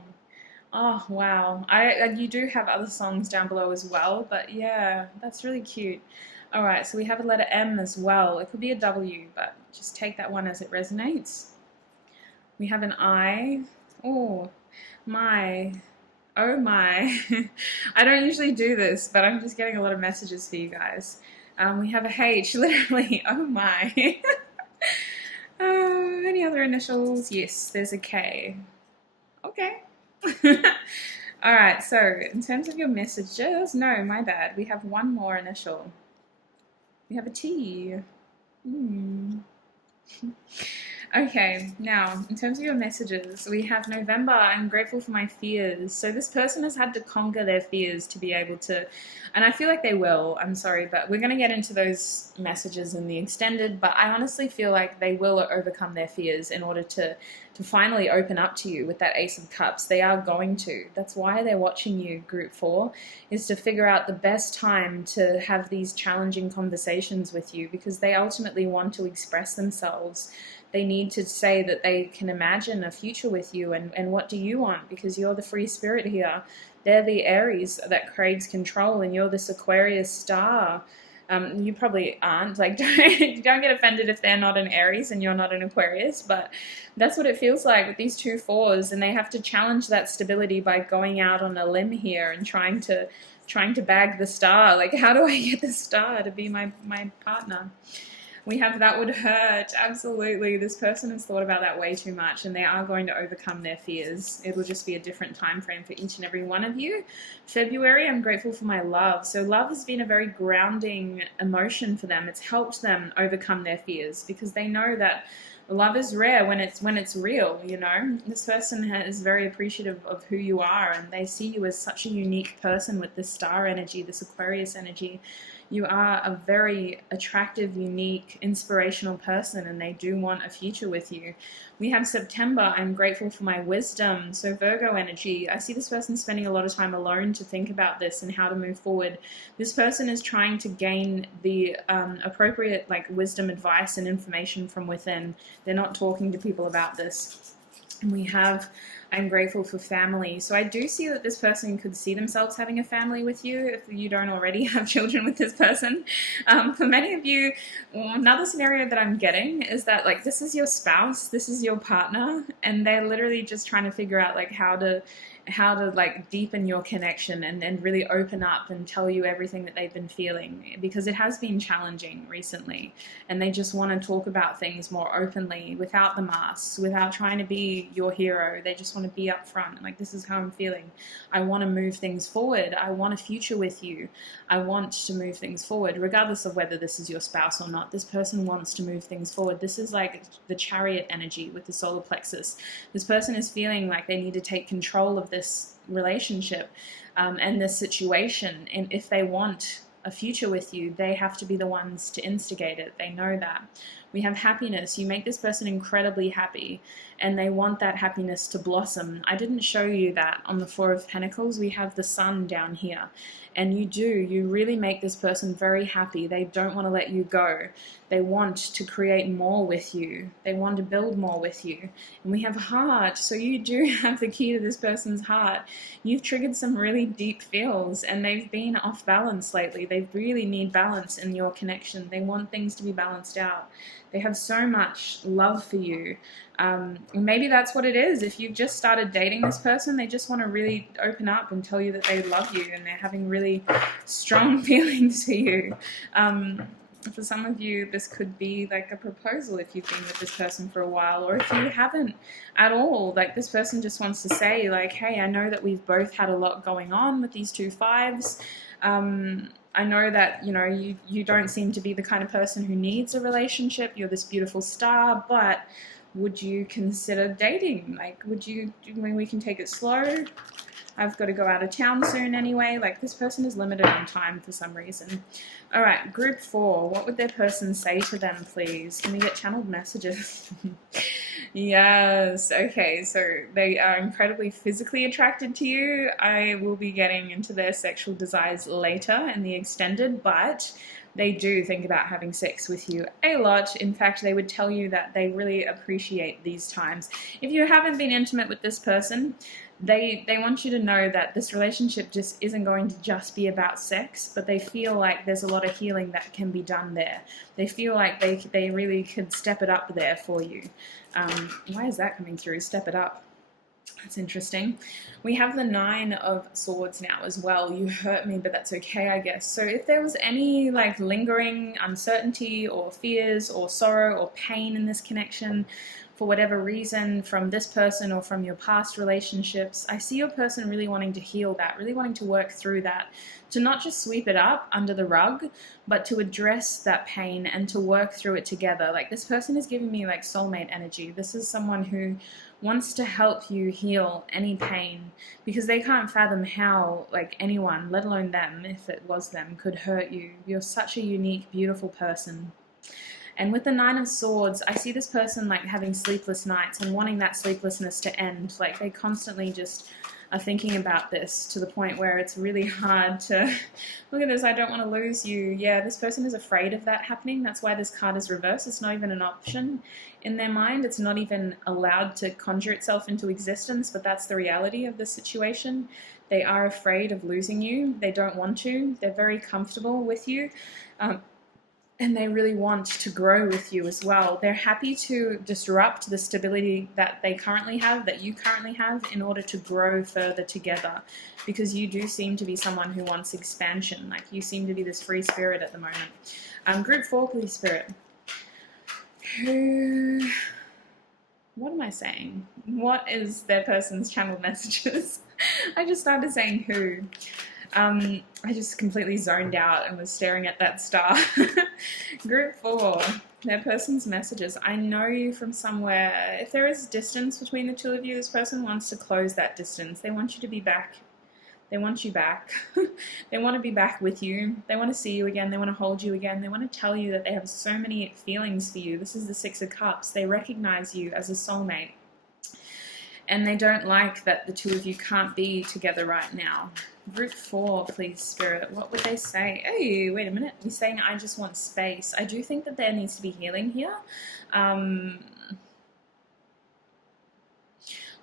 Oh, wow. You do have other songs down below as well, but yeah, that's really cute. All right, so we have a letter M as well. It could be a W, but just take that one as it resonates. We have an I. Oh, my. Oh my. I don't usually do this, but I'm just getting a lot of messages for you guys. We have a H, literally. Oh my. Any other initials? Yes, there's a K. Okay. All right, so in terms of your messages, no, my bad. We have one more initial. We have a T. Okay, now, in terms of your messages, we have November. I'm grateful for my fears. So this person has had to conquer their fears to be able to, and I feel like they will, I'm sorry, but we're going to get into those messages in the extended, but I honestly feel like they will overcome their fears in order to finally open up to you with that Ace of Cups. They are going to. That's why they're watching you, Group 4, is to figure out the best time to have these challenging conversations with you, because they ultimately want to express themselves. They need to say that they can imagine a future with you, and what do you want, because you're the free spirit here. They're the Aries that craves control, and you're this Aquarius star. You probably aren't, like, don't get offended if they're not an Aries and you're not an Aquarius, but that's what it feels like with these two fours, and they have to challenge that stability by going out on a limb here and trying to bag the star. Like, how do I get the star to be my partner? We have that would hurt. Absolutely. This person has thought about that way too much, and they are going to overcome their fears. It will just be a different time frame for each and every one of you. February, I'm grateful for my love. So love has been a very grounding emotion for them. It's helped them overcome their fears, because they know that love is rare when it's real, you know. This person is very appreciative of who you are, and they see you as such a unique person with this star energy, this Aquarius energy. You are a very attractive, unique, inspirational person, and they do want a future with you. We have September. I'm grateful for my wisdom. So Virgo energy. I see this person spending a lot of time alone to think about this and how to move forward. This person is trying to gain the appropriate wisdom, advice, and information from within. They're not talking to people about this. And we have, I'm grateful for family. So I do see that this person could see themselves having a family with you if you don't already have children with this person. For many of you, another scenario that I'm getting is that this is your spouse, this is your partner, and they're literally just trying to figure out how to how to like deepen your connection and really open up and tell you everything that they've been feeling, because it has been challenging recently, and they just want to talk about things more openly without the masks, without trying to be your hero. They just want to be upfront, like, this is how I'm feeling. I want to move things forward. I want a future with you. I want to move things forward, regardless of whether this is your spouse or not. This person wants to move things forward. This is like the Chariot energy with the solar plexus. This person is feeling like they need to take control of this relationship and this situation. And if they want a future with you, they have to be the ones to instigate it. They know that. We have happiness. You make this person incredibly happy, and they want that happiness to blossom. I didn't show you that on the Four of Pentacles. We have the sun down here, and you really make this person very happy. They don't want to let you go. They want to create more with you. They want to build more with you. And we have heart, so you do have the key to this person's heart. You've triggered some really deep feels, and they've been off balance lately. They really need balance in your connection. They want things to be balanced out. They have so much love for you. Maybe that's what it is. If you've just started dating this person, they just want to really open up and tell you that they love you, and they're having really strong feelings for you. For some of you, this could be like a proposal if you've been with this person for a while, or if you haven't at all. Like, this person just wants to say, like, hey, I know that we've both had a lot going on with these two fives. I know that, you know, you don't seem to be the kind of person who needs a relationship. You're this beautiful star, but would you consider dating? Like, we can take it slow. I've got to go out of town soon anyway. Like, this person is limited on time for some reason. All right, group 4. What would their person say to them, please? Can we get channeled messages? Yes. Okay, so they are incredibly physically attracted to you. I will be getting into their sexual desires later in the extended, but they do think about having sex with you a lot. In fact, they would tell you that they really appreciate these times. If you haven't been intimate with this person, they want you to know that this relationship just isn't going to just be about sex, but they feel like there's a lot of healing that can be done there. They feel like they really could step it up there for you. Why is that coming through? Step it up. That's interesting. We have the 9 of Swords now as well. You hurt me, but that's okay, I guess. So if there was any like lingering uncertainty or fears or sorrow or pain in this connection, for whatever reason, from this person or from your past relationships, I see your person really wanting to heal that, really wanting to work through that, to not just sweep it up under the rug, but to address that pain and to work through it together. Like, this person is giving me like soulmate energy. This is someone who wants to help you heal any pain, because they can't fathom how like anyone, let alone them, if it was them, could hurt you. You're such a unique, beautiful person. And with the 9 of Swords, I see this person like having sleepless nights and wanting that sleeplessness to end. Like, they constantly just are thinking about this to the point where it's really hard to look at this. I don't want to lose you. Yeah, this person is afraid of that happening. That's why this card is reversed. It's not even an option in their mind. It's not even allowed to conjure itself into existence, but that's the reality of the situation. They are afraid of losing you. They don't want to. They're very comfortable with you. And they really want to grow with you as well. They're happy to disrupt the stability that they currently have, that you currently have, in order to grow further together. Because you do seem to be someone who wants expansion. Like, you seem to be this free spirit at the moment. Group 4, please, Spirit. What am I saying? What is their person's channel messages? I just started saying who. I just completely zoned out and was staring at that star. Group 4, their person's messages. I know you from somewhere. If there is distance between the two of you, this person wants to close that distance. They want you to be back. They want you back. They want to be back with you. They want to see you again. They want to hold you again. They want to tell you that they have so many feelings for you. This is the 6 of Cups. They recognize you as a soulmate. And they don't like that the two of you can't be together right now. Group 4, please, Spirit. What would they say? Hey, wait a minute. You're saying, I just want space. I do think that there needs to be healing here.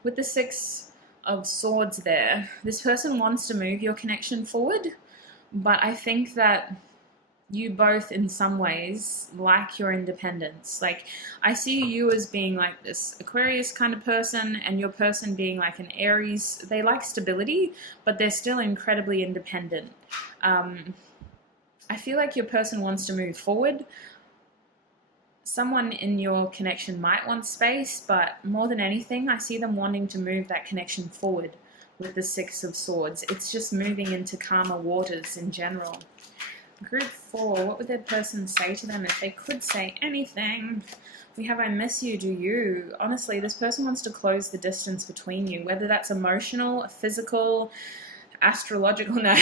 With the 6 of Swords there, this person wants to move your connection forward, but I think that you both in some ways like your independence. Like, I see you as being like this Aquarius kind of person, and your person being like an Aries. They like stability, but they're still incredibly independent. I feel like your person wants to move forward. Someone in your connection might want space, but more than anything, I see them wanting to move that connection forward with the Six of Swords. It's just moving into calmer waters in general. Group 4, what would their person say to them if they could say anything? We have I miss you, do you? Honestly, this person wants to close the distance between you, whether that's emotional, physical, astrological. No.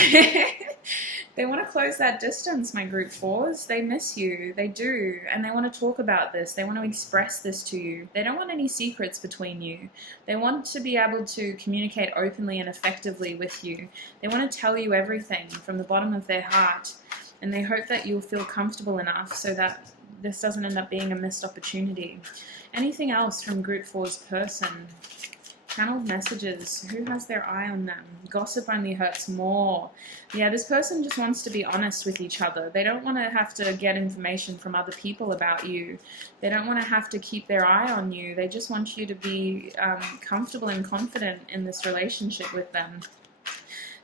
They want to close that distance, my group 4s. They miss you. They do. And they want to talk about this. They want to express this to you. They don't want any secrets between you. They want to be able to communicate openly and effectively with you. They want to tell you everything from the bottom of their heart. And they hope that you'll feel comfortable enough so that this doesn't end up being a missed opportunity. Anything else from group 4's person? Channeled messages. Who has their eye on them? Gossip only hurts more. Yeah, this person just wants to be honest with each other. They don't want to have to get information from other people about you. They don't want to have to keep their eye on you. They just want you to be comfortable and confident in this relationship with them.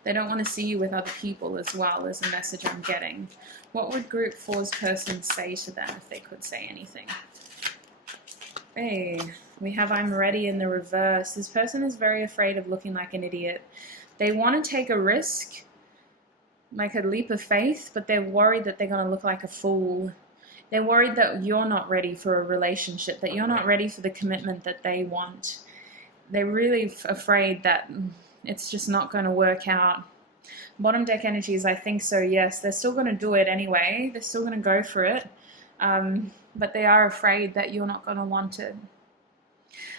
They don't want to see you with other people as well, as a message I'm getting. What would group 4's person say to them if they could say anything? Hey, we have I'm ready in the reverse. This person is very afraid of looking like an idiot. They want to take a risk, like a leap of faith, but they're worried that they're going to look like a fool. They're worried that you're not ready for a relationship, that you're not ready for the commitment that they want. They're really afraid that it's just not going to work out. Bottom deck energies, I think so, yes. They're still going to do it anyway. They're still going to go for it. But they are afraid that you're not going to want it.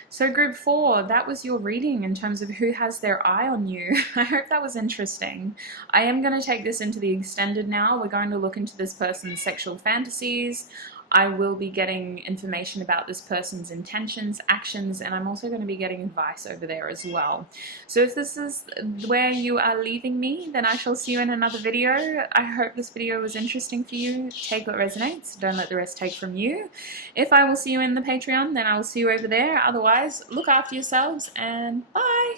So group 4, that was your reading in terms of who has their eye on you. I hope that was interesting. I am going to take this into the extended now. We're going to look into this person's sexual fantasies. I will be getting information about this person's intentions, actions, and I'm also going to be getting advice over there as well. So if this is where you are leaving me, then I shall see you in another video. I hope this video was interesting for you. Take what resonates. Don't let the rest take from you. If I will see you in the Patreon, then I will see you over there. Otherwise, look after yourselves and bye!